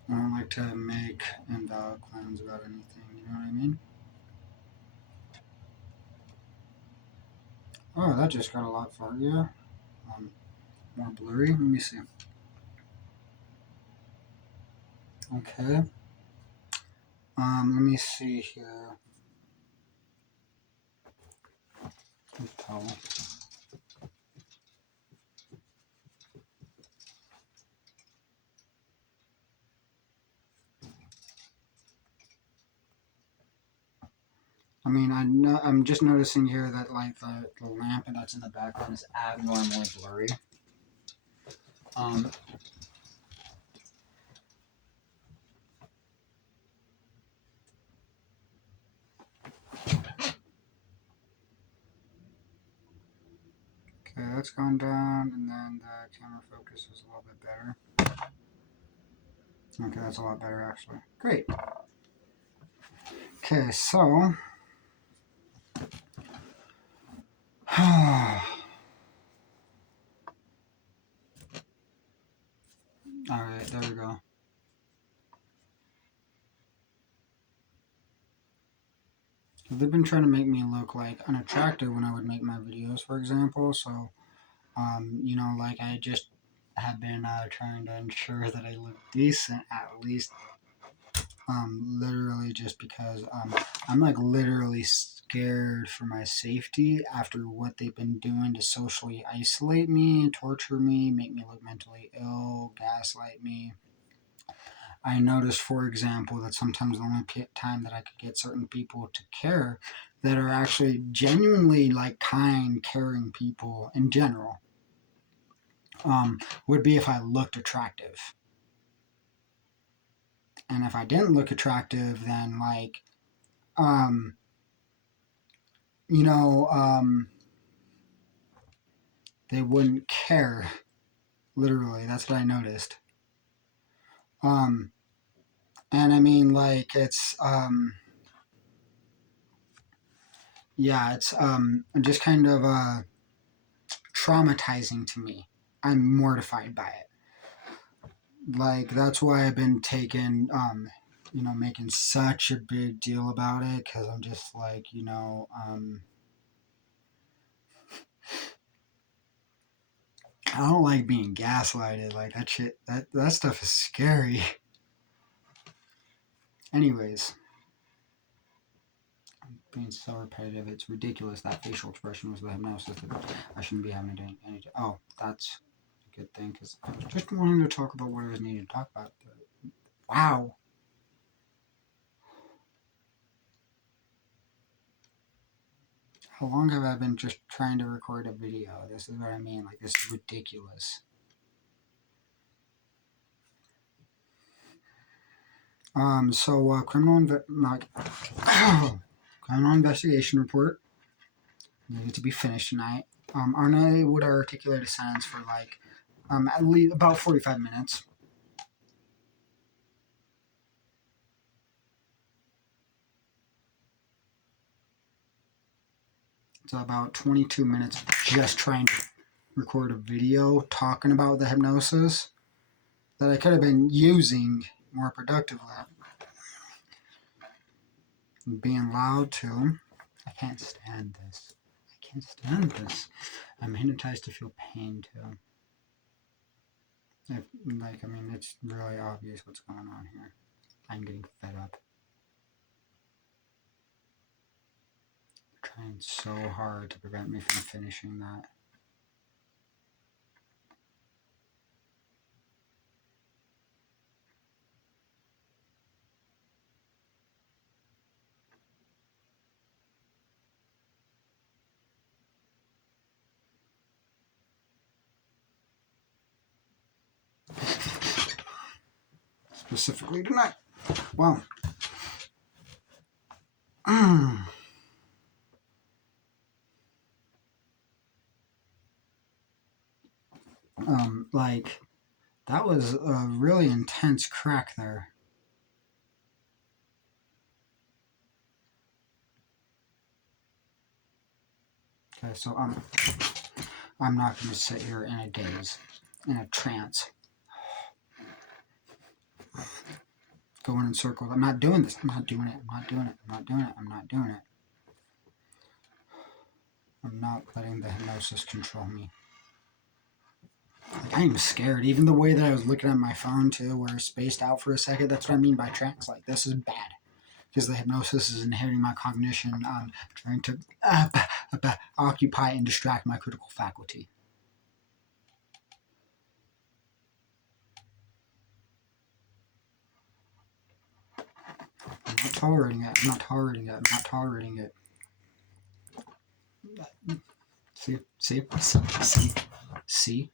I don't like to make invalid claims about anything, you know what I mean? Oh, that just got a lot farther. More blurry. Let me see. Okay. Let me see here. Towel. I mean, I'm just noticing here that, like, the lamp that's in the background is abnormally blurry. that's gone down, and then the camera focus is a little bit better. Okay, that's a lot better actually. Great. Okay, so alright, there we go. They've been trying to make me look like unattractive when I would make my videos, for example, so you know, like I just have been trying to ensure that I look decent at least. Literally just because I'm like literally scared for my safety after what they've been doing to socially isolate me, torture me, make me look mentally ill, gaslight me. I noticed, for example, that sometimes the only time that I could get certain people to care that are actually genuinely like kind, caring people in general would be if I looked attractive. And if I didn't look attractive, then like, um, you know, they wouldn't care. Literally, that's what I noticed. Um, and I mean, like, it's, yeah, it's just kind of traumatizing to me. I'm mortified by it. Like, that's why I've been taking, you know, making such a big deal about it, because I'm just like, you know, I don't like being gaslighted. Like, that shit, that stuff is scary. Anyways, being so repetitive, it's ridiculous. That facial expression was the hypnosis that I shouldn't be having any. Oh, that's a good thing because I was just wanting to talk about what I was needing to talk about. Wow. How long have I been just trying to record a video? This is what I mean. Like, this is ridiculous. So criminal investigation report needed to be finished tonight. Arne would articulate a sentence for like at least about 45 minutes. So about 22 minutes just trying to record a video talking about the hypnosis that I could have been using more productively. Being loud too. I can't stand this. I can't stand this. I'm hypnotized to feel pain too. Like, I mean, it's really obvious what's going on here. I'm getting fed up. They're trying so hard to prevent me from finishing that. Specifically tonight. Well, like, that was a really intense crack there. Okay, so I'm not going to sit here in a daze, in a trance, going in circles. I'm not doing this. I'm not doing it. I'm not doing it. I'm not doing it. I'm not doing it. I'm not letting the hypnosis control me. Like, I am scared. Even the way that I was looking at my phone too, where it's spaced out for a second. That's what I mean by trance. Like, this is bad because the hypnosis is inhibiting my cognition, trying to occupy and distract my critical faculty. I'm not tolerating it. I'm not tolerating it. I'm not tolerating it. See, see, see, see.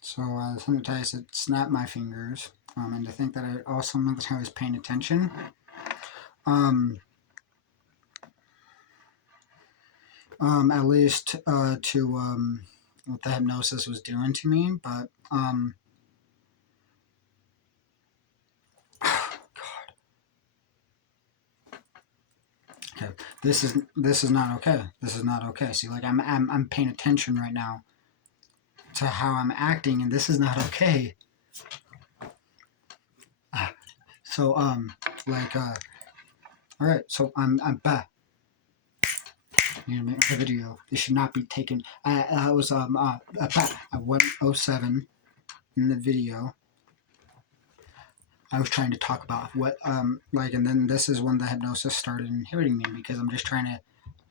So I was hypnotized to snap my fingers, and to think that I also meant that I was paying attention. at least to what the hypnosis was doing to me. But okay, this is not okay. This is not okay. See, like I'm paying attention right now to how I'm acting, and this is not okay. So like all right. So I'm back. You know, the video. It should not be taken. I was at 107 in the video. I was trying to talk about what like, and then this is when the hypnosis started inhibiting me because I'm just trying to,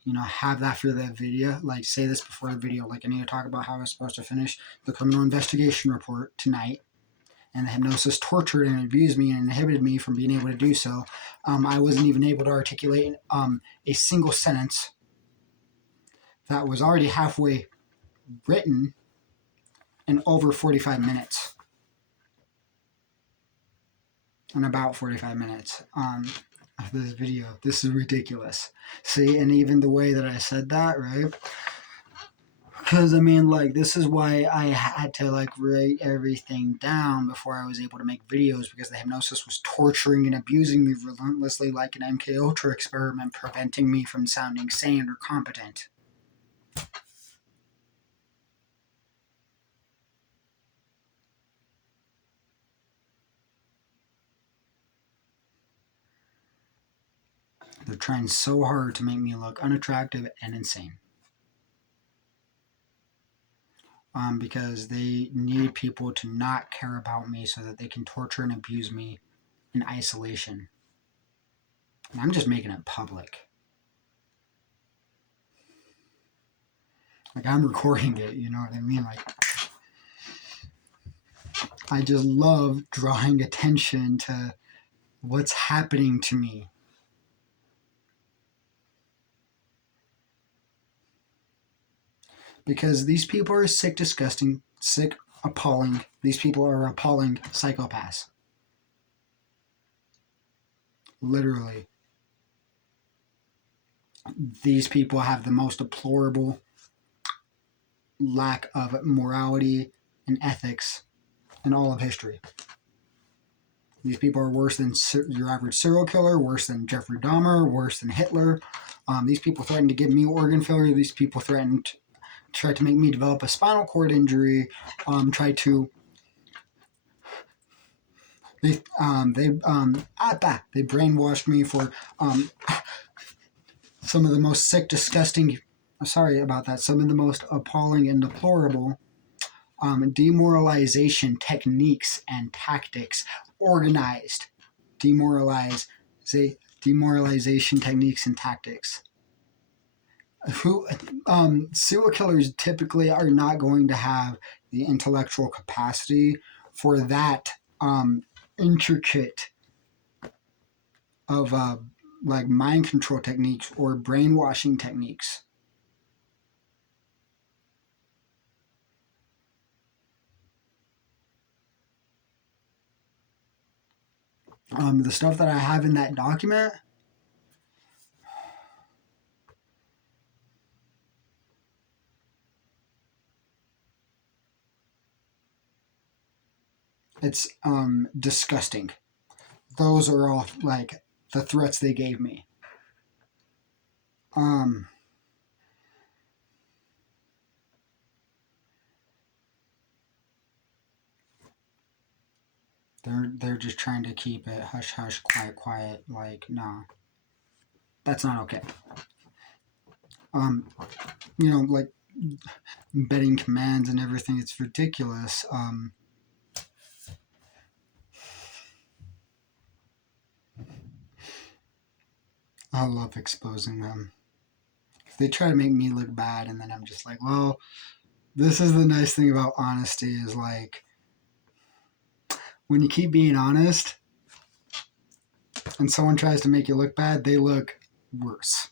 you know, have that for the video. Like, say this before the video. Like, I need to talk about how I was supposed to finish the criminal investigation report tonight. And the hypnosis tortured and abused me and inhibited me from being able to do so. I wasn't even able to articulate a single sentence that was already halfway written in over 45 minutes. In about 45 minutes of this video. This is ridiculous. See, and even the way that I said that, right? Because, I mean, like, this is why I had to, like, write everything down before I was able to make videos, because the hypnosis was torturing and abusing me relentlessly like an MK Ultra experiment, preventing me from sounding sane or competent. They're trying so hard to make me look unattractive and insane. Because they need people to not care about me so that they can torture and abuse me in isolation. And I'm just making it public. Like, I'm recording it, you know what I mean? Like, I just love drawing attention to what's happening to me. Because these people are sick, disgusting, sick, appalling. These people are appalling psychopaths. Literally. These people have the most deplorable lack of morality and ethics in all of history. These people are worse than your average serial killer, worse than Jeffrey Dahmer, worse than Hitler. These people threatened to give me organ failure. These people tried to make me develop a spinal cord injury. They brainwashed me for some of the most sick, disgusting. Sorry about that. Some of the most appalling and deplorable demoralization techniques and tactics. Organized demoralization techniques and tactics. Serial killers typically are not going to have the intellectual capacity for that intricate of like mind control techniques or brainwashing techniques. The stuff that I have in that document, it's disgusting. Those are all like the threats they gave me. They're just trying to keep it hush hush, quiet quiet. Like, no, that's not okay. You know, like embedding commands and everything. It's ridiculous. I love exposing them. They try to make me look bad, and then I'm just like, well, this is the nice thing about honesty is like when you keep being honest and someone tries to make you look bad, they look worse.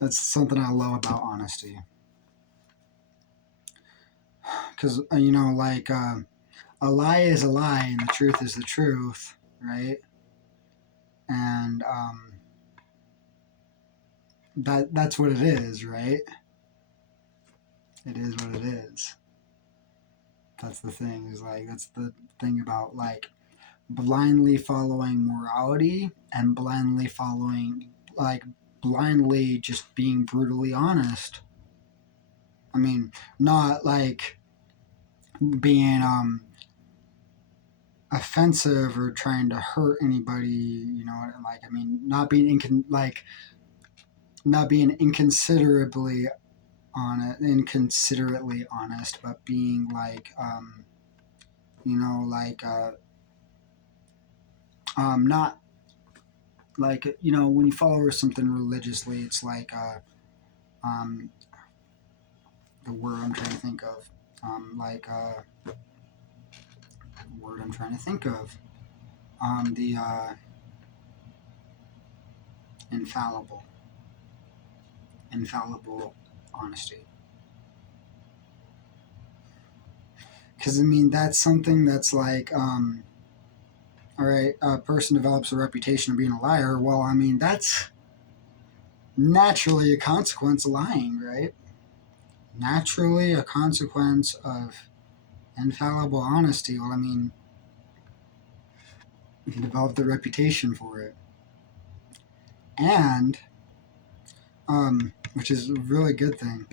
That's something I love about honesty. Because, you know, like, a lie is a lie and the truth is the truth, right? And that's what it is, right? It is what it is. That's the thing, is like, that's the thing about like blindly following morality and blindly just being brutally honest. I mean, not like being offensive or trying to hurt anybody, you know, like, I mean, not being inconsiderately honest, but being like, you know, like, not like, you know, when you follow something religiously, it's like, um, the word I'm trying to think of, the word I'm trying to think of, the infallible, infallible honesty. Because, I mean, that's something that's like, all right, a person develops a reputation of being a liar. Well, I mean, that's naturally a consequence of lying, right? Naturally a consequence of infallible honesty. Well, I mean, you develop the reputation for it. And, which is a really good thing.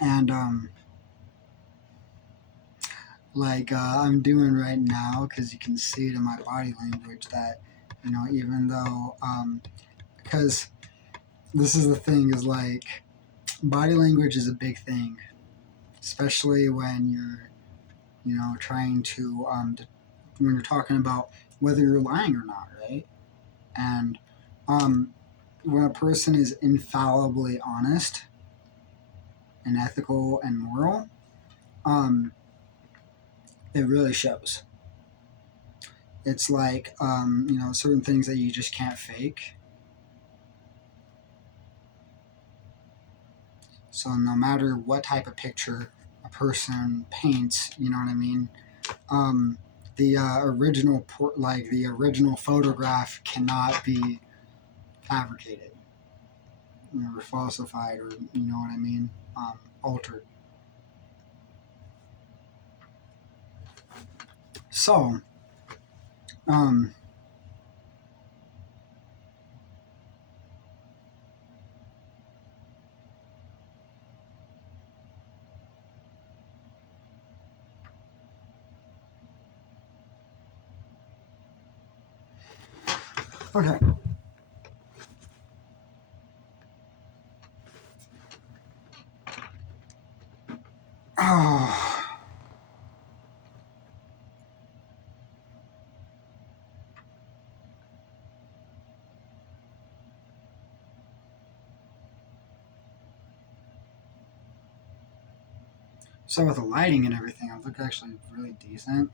And, like I'm doing right now, because you can see it in my body language that, you know, even though, because this is the thing, is like, body language is a big thing, especially when you're, you know, trying to, when you're talking about whether you're lying or not, right? And when a person is infallibly honest and ethical and moral, um, it really shows. It's like, you know, certain things that you just can't fake. So no matter what type of picture a person paints, you know what I mean. Um, the the original photograph cannot be fabricated, you know, or falsified, or you know what I mean, altered. So, um, okay. Oh. So with the lighting and everything, it looked actually really decent.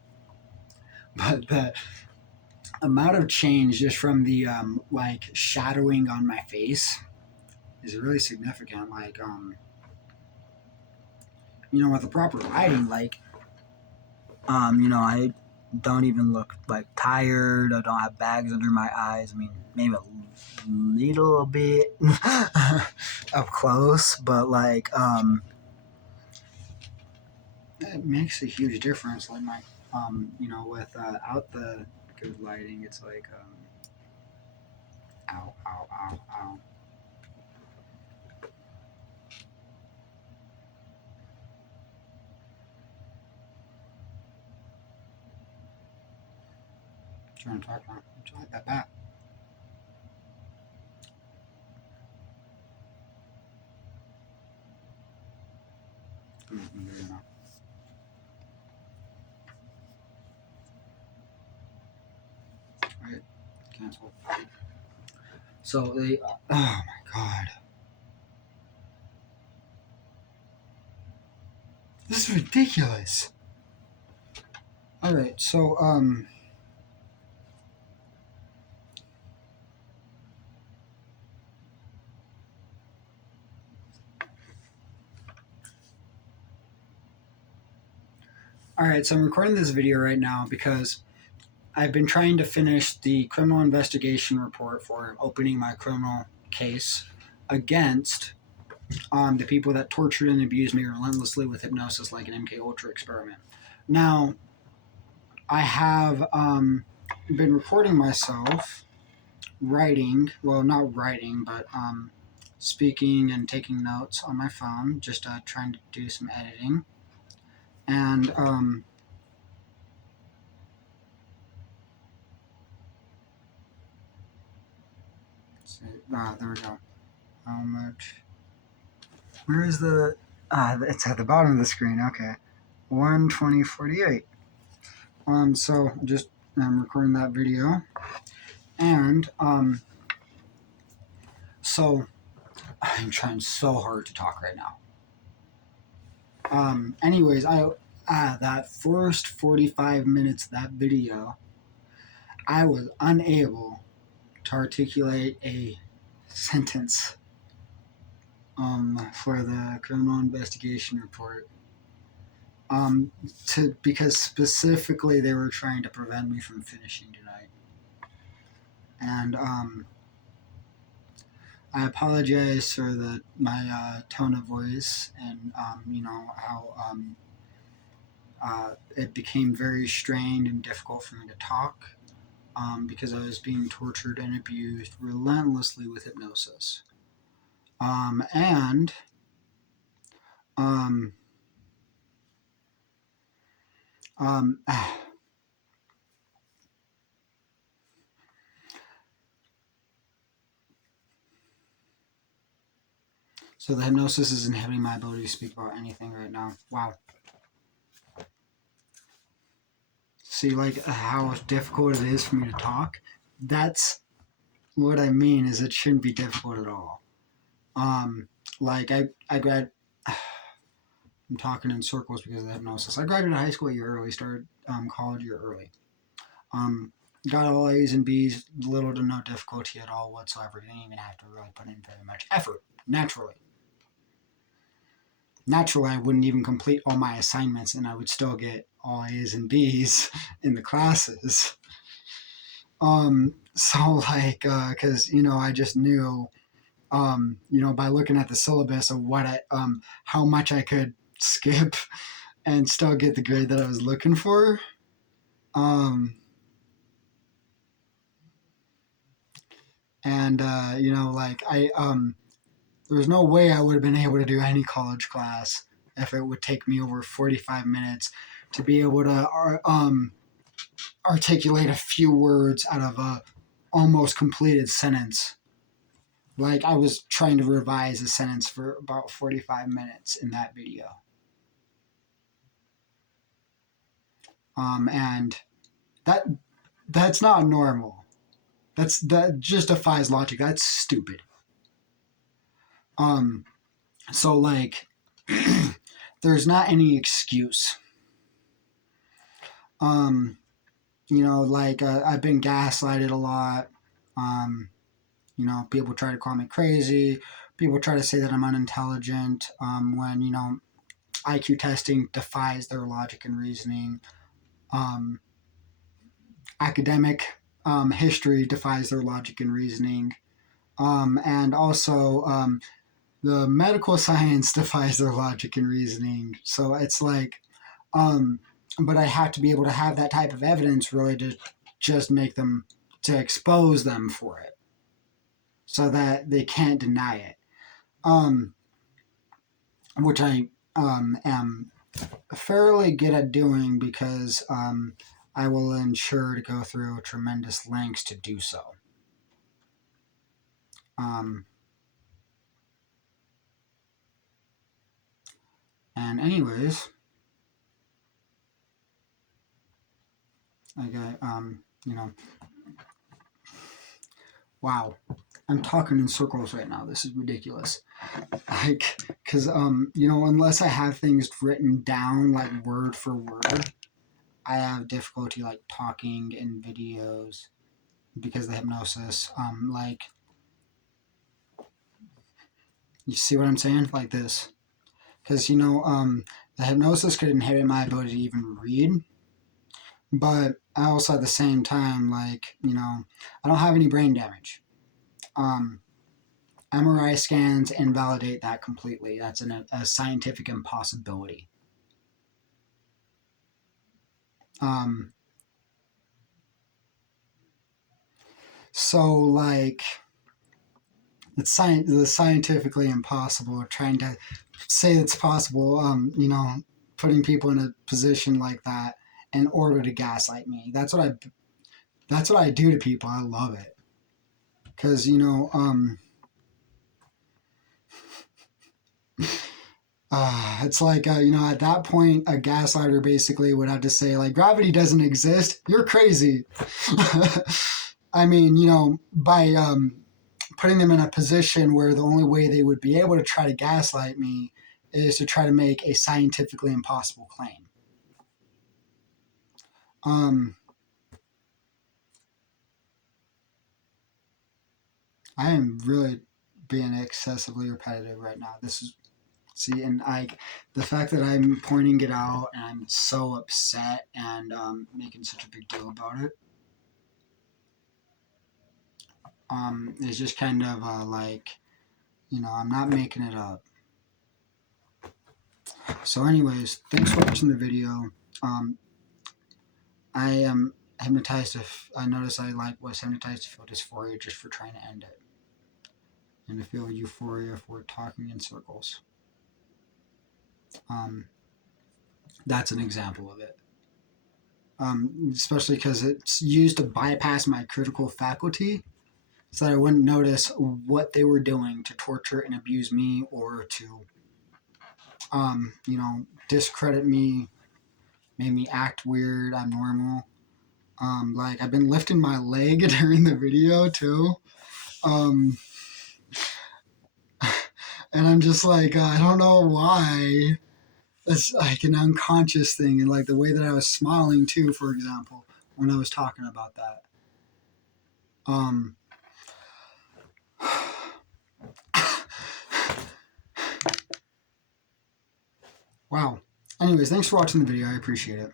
But the amount of change just from the like shadowing on my face is really significant. Like, you know, with the proper lighting, like, you know, I don't even look like tired. I don't have bags under my eyes. I mean, maybe a little bit up close, but like, it makes a huge difference. Like my, you know, without the good lighting, it's like, ow, ow, ow, ow. Trying to talk about. Would you like that back? Mm-hmm. Right, cancel. So they, oh my god, this is ridiculous. All right, so Alright, so I'm recording this video right now because I've been trying to finish the criminal investigation report for opening my criminal case against the people that tortured and abused me relentlessly with hypnosis like an MK Ultra experiment. Now, I have been recording myself writing, well, not writing, but speaking and taking notes on my phone, just trying to do some editing. And there we go. How much? Where is the? It's at the bottom of the screen. Okay, 1:20:48. So just I'm recording that video, and so I'm trying so hard to talk right now. Anyways, that first 45 minutes of that video, I was unable to articulate a sentence for the criminal investigation report. Because specifically they were trying to prevent me from finishing tonight. And I apologize for my tone of voice and how it became very strained and difficult for me to talk because I was being tortured and abused relentlessly with hypnosis. And so the hypnosis is inhibiting my ability to speak about anything right now. Wow. See, like, how difficult it is for me to talk? That's what I mean, is it shouldn't be difficult at all. Like, I'm talking in circles because of the hypnosis. I graduated high school a year early, started college a year early. Got all A's and B's, little to no difficulty at all whatsoever. Didn't even have to really put in very much effort, naturally. Naturally, I wouldn't even complete all my assignments and I would still get all A's and B's in the classes. So like, cause, I just knew, by looking at the syllabus of what how much I could skip and still get the grade that I was looking for. There was no way I would have been able to do any college class if it would take me over 45 minutes to be able to articulate a few words out of a almost completed sentence. Like, I was trying to revise a sentence for about 45 minutes in that video. And that's not normal. That just defies logic. That's stupid. So like, there's not any excuse. I've been gaslighted a lot. People try to call me crazy. People try to say that I'm unintelligent when, IQ testing defies their logic and reasoning. Academic history defies their logic and reasoning. And also, the medical science defies their logic and reasoning. So it's like, but I have to be able to have that type of evidence really to just make them, to expose them for it so that they can't deny it. Which I am fairly good at doing because I will ensure to go through tremendous lengths to do so. And anyways, wow, I'm talking in circles right now. This is ridiculous. Like, because, unless I have things written down, like, word for word, I have difficulty, like, talking in videos because of the hypnosis. Like, you see what I'm saying? Like this. Because, the the hypnosis could inhibit my ability to even read, but I also at the same time, like, I don't have any brain damage. MRI scans invalidate that completely. That's a scientific impossibility. So, like, it's scientifically impossible trying to say it's possible, putting people in a position like that in order to gaslight me. That's what I do to people. I love it. Because, it's like, at that point, a gaslighter basically would have to say, like, gravity doesn't exist. You're crazy. I mean, by putting them in a position where the only way they would be able to try to gaslight me is to try to make a scientifically impossible claim. I am really being excessively repetitive right now. And the fact that I'm pointing it out and I'm so upset and making such a big deal about it, is just kind of like, I'm not making it up. So, anyways, thanks for watching the video. I am hypnotized. If I notice, was hypnotized to feel dysphoria just for trying to end it, and to feel euphoria for talking in circles. That's an example of it. Especially because it's used to bypass my critical faculty, so that I wouldn't notice what they were doing to torture and abuse me, or to, discredit me, made me act weird, abnormal. Like, I've been lifting my leg during the video too. And I'm just like, I don't know why. It's like an unconscious thing. And like the way that I was smiling too, for example, when I was talking about that. Wow. Anyways, thanks for watching the video. I appreciate it.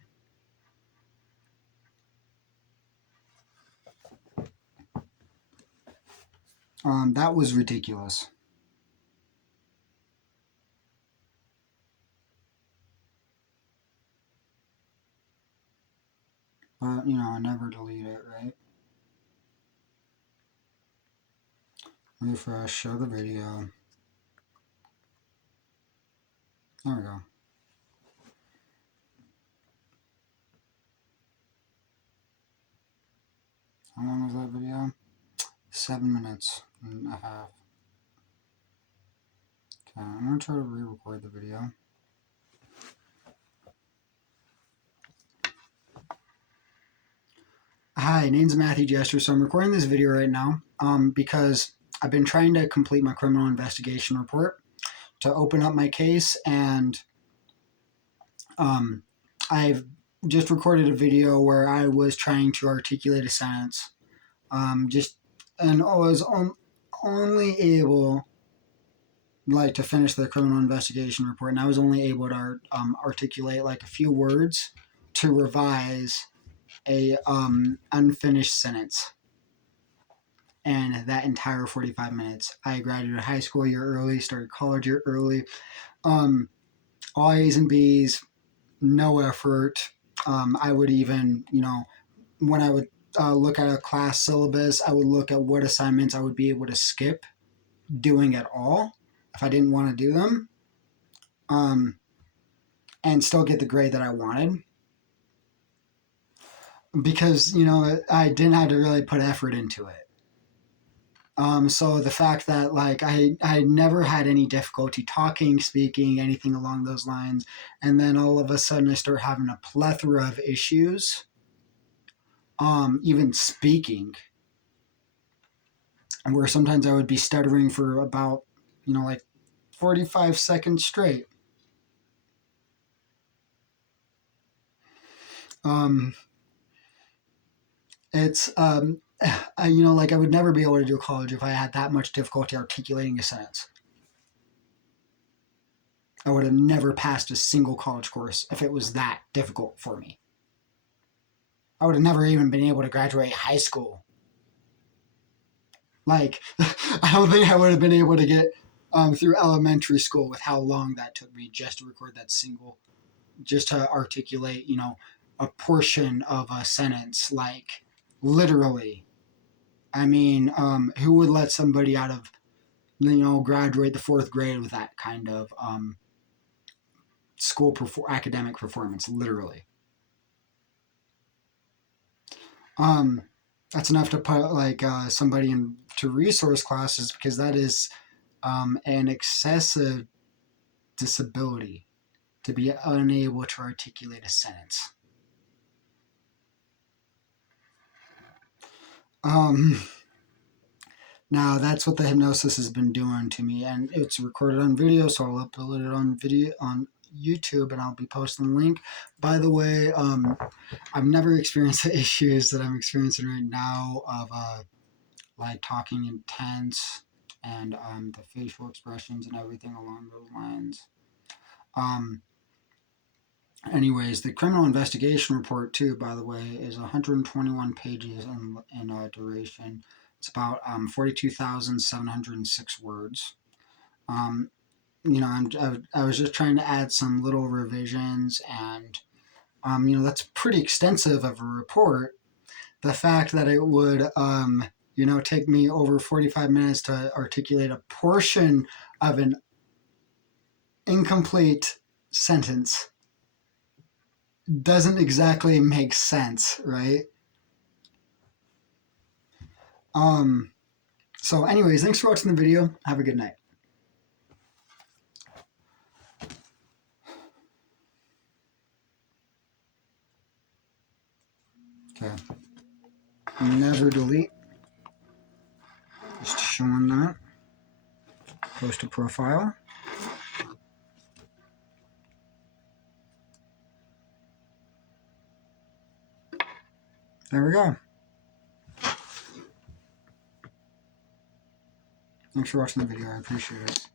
That was ridiculous. But, I never delete it, right? Refresh, show the video. There we go. How long was that video? 7 minutes and a half. Okay, I'm going to try to re-record the video. Hi, name's Matthew Jester. So I'm recording this video right now because I've been trying to complete my criminal investigation report to open up my case, and I've just recorded a video where I was trying to articulate a sentence, and I was only able to finish the criminal investigation report, and I was only able to articulate like a few words to revise a unfinished sentence. And that entire 45 minutes, I graduated high school a year early, started college a year early, all A's and B's, no effort. I would even, when I would look at a class syllabus, I would look at what assignments I would be able to skip doing at all if I didn't want to do them, and still get the grade that I wanted. Because, I didn't have to really put effort into it. So the fact that I never had any difficulty talking, speaking, anything along those lines, and then all of a sudden I start having a plethora of issues, even speaking, and where sometimes I would be stuttering for about 45 seconds straight. It's I would never be able to do college if I had that much difficulty articulating a sentence. I would have never passed a single college course if it was that difficult for me. I would have never even been able to graduate high school. Like, I don't think I would have been able to get through elementary school with how long that took me just to record that single, just to articulate, a portion of a sentence. Like, literally. I mean, who would let somebody out of, graduate the fourth grade with that kind of academic performance? Literally. Um, that's enough to put like somebody into resource classes, because that is an excessive disability to be unable to articulate a sentence. Now that's what the hypnosis has been doing to me, and it's recorded on video, so I'll upload it on video on YouTube, and I'll be posting the link. By the way, I've never experienced the issues that I'm experiencing right now of like talking in tense and the facial expressions and everything along those lines. Anyways, the criminal investigation report too, by the way, is 121 pages in duration. It's about 42,706 words. I was just trying to add some little revisions, and that's pretty extensive of a report. The fact that it would take me over 45 minutes to articulate a portion of an incomplete sentence doesn't exactly make sense, right? So anyways, thanks for watching the video. Have a good night. Okay. Never delete. Just showing that. Post to profile. There we go. Thanks for watching the video. I appreciate it.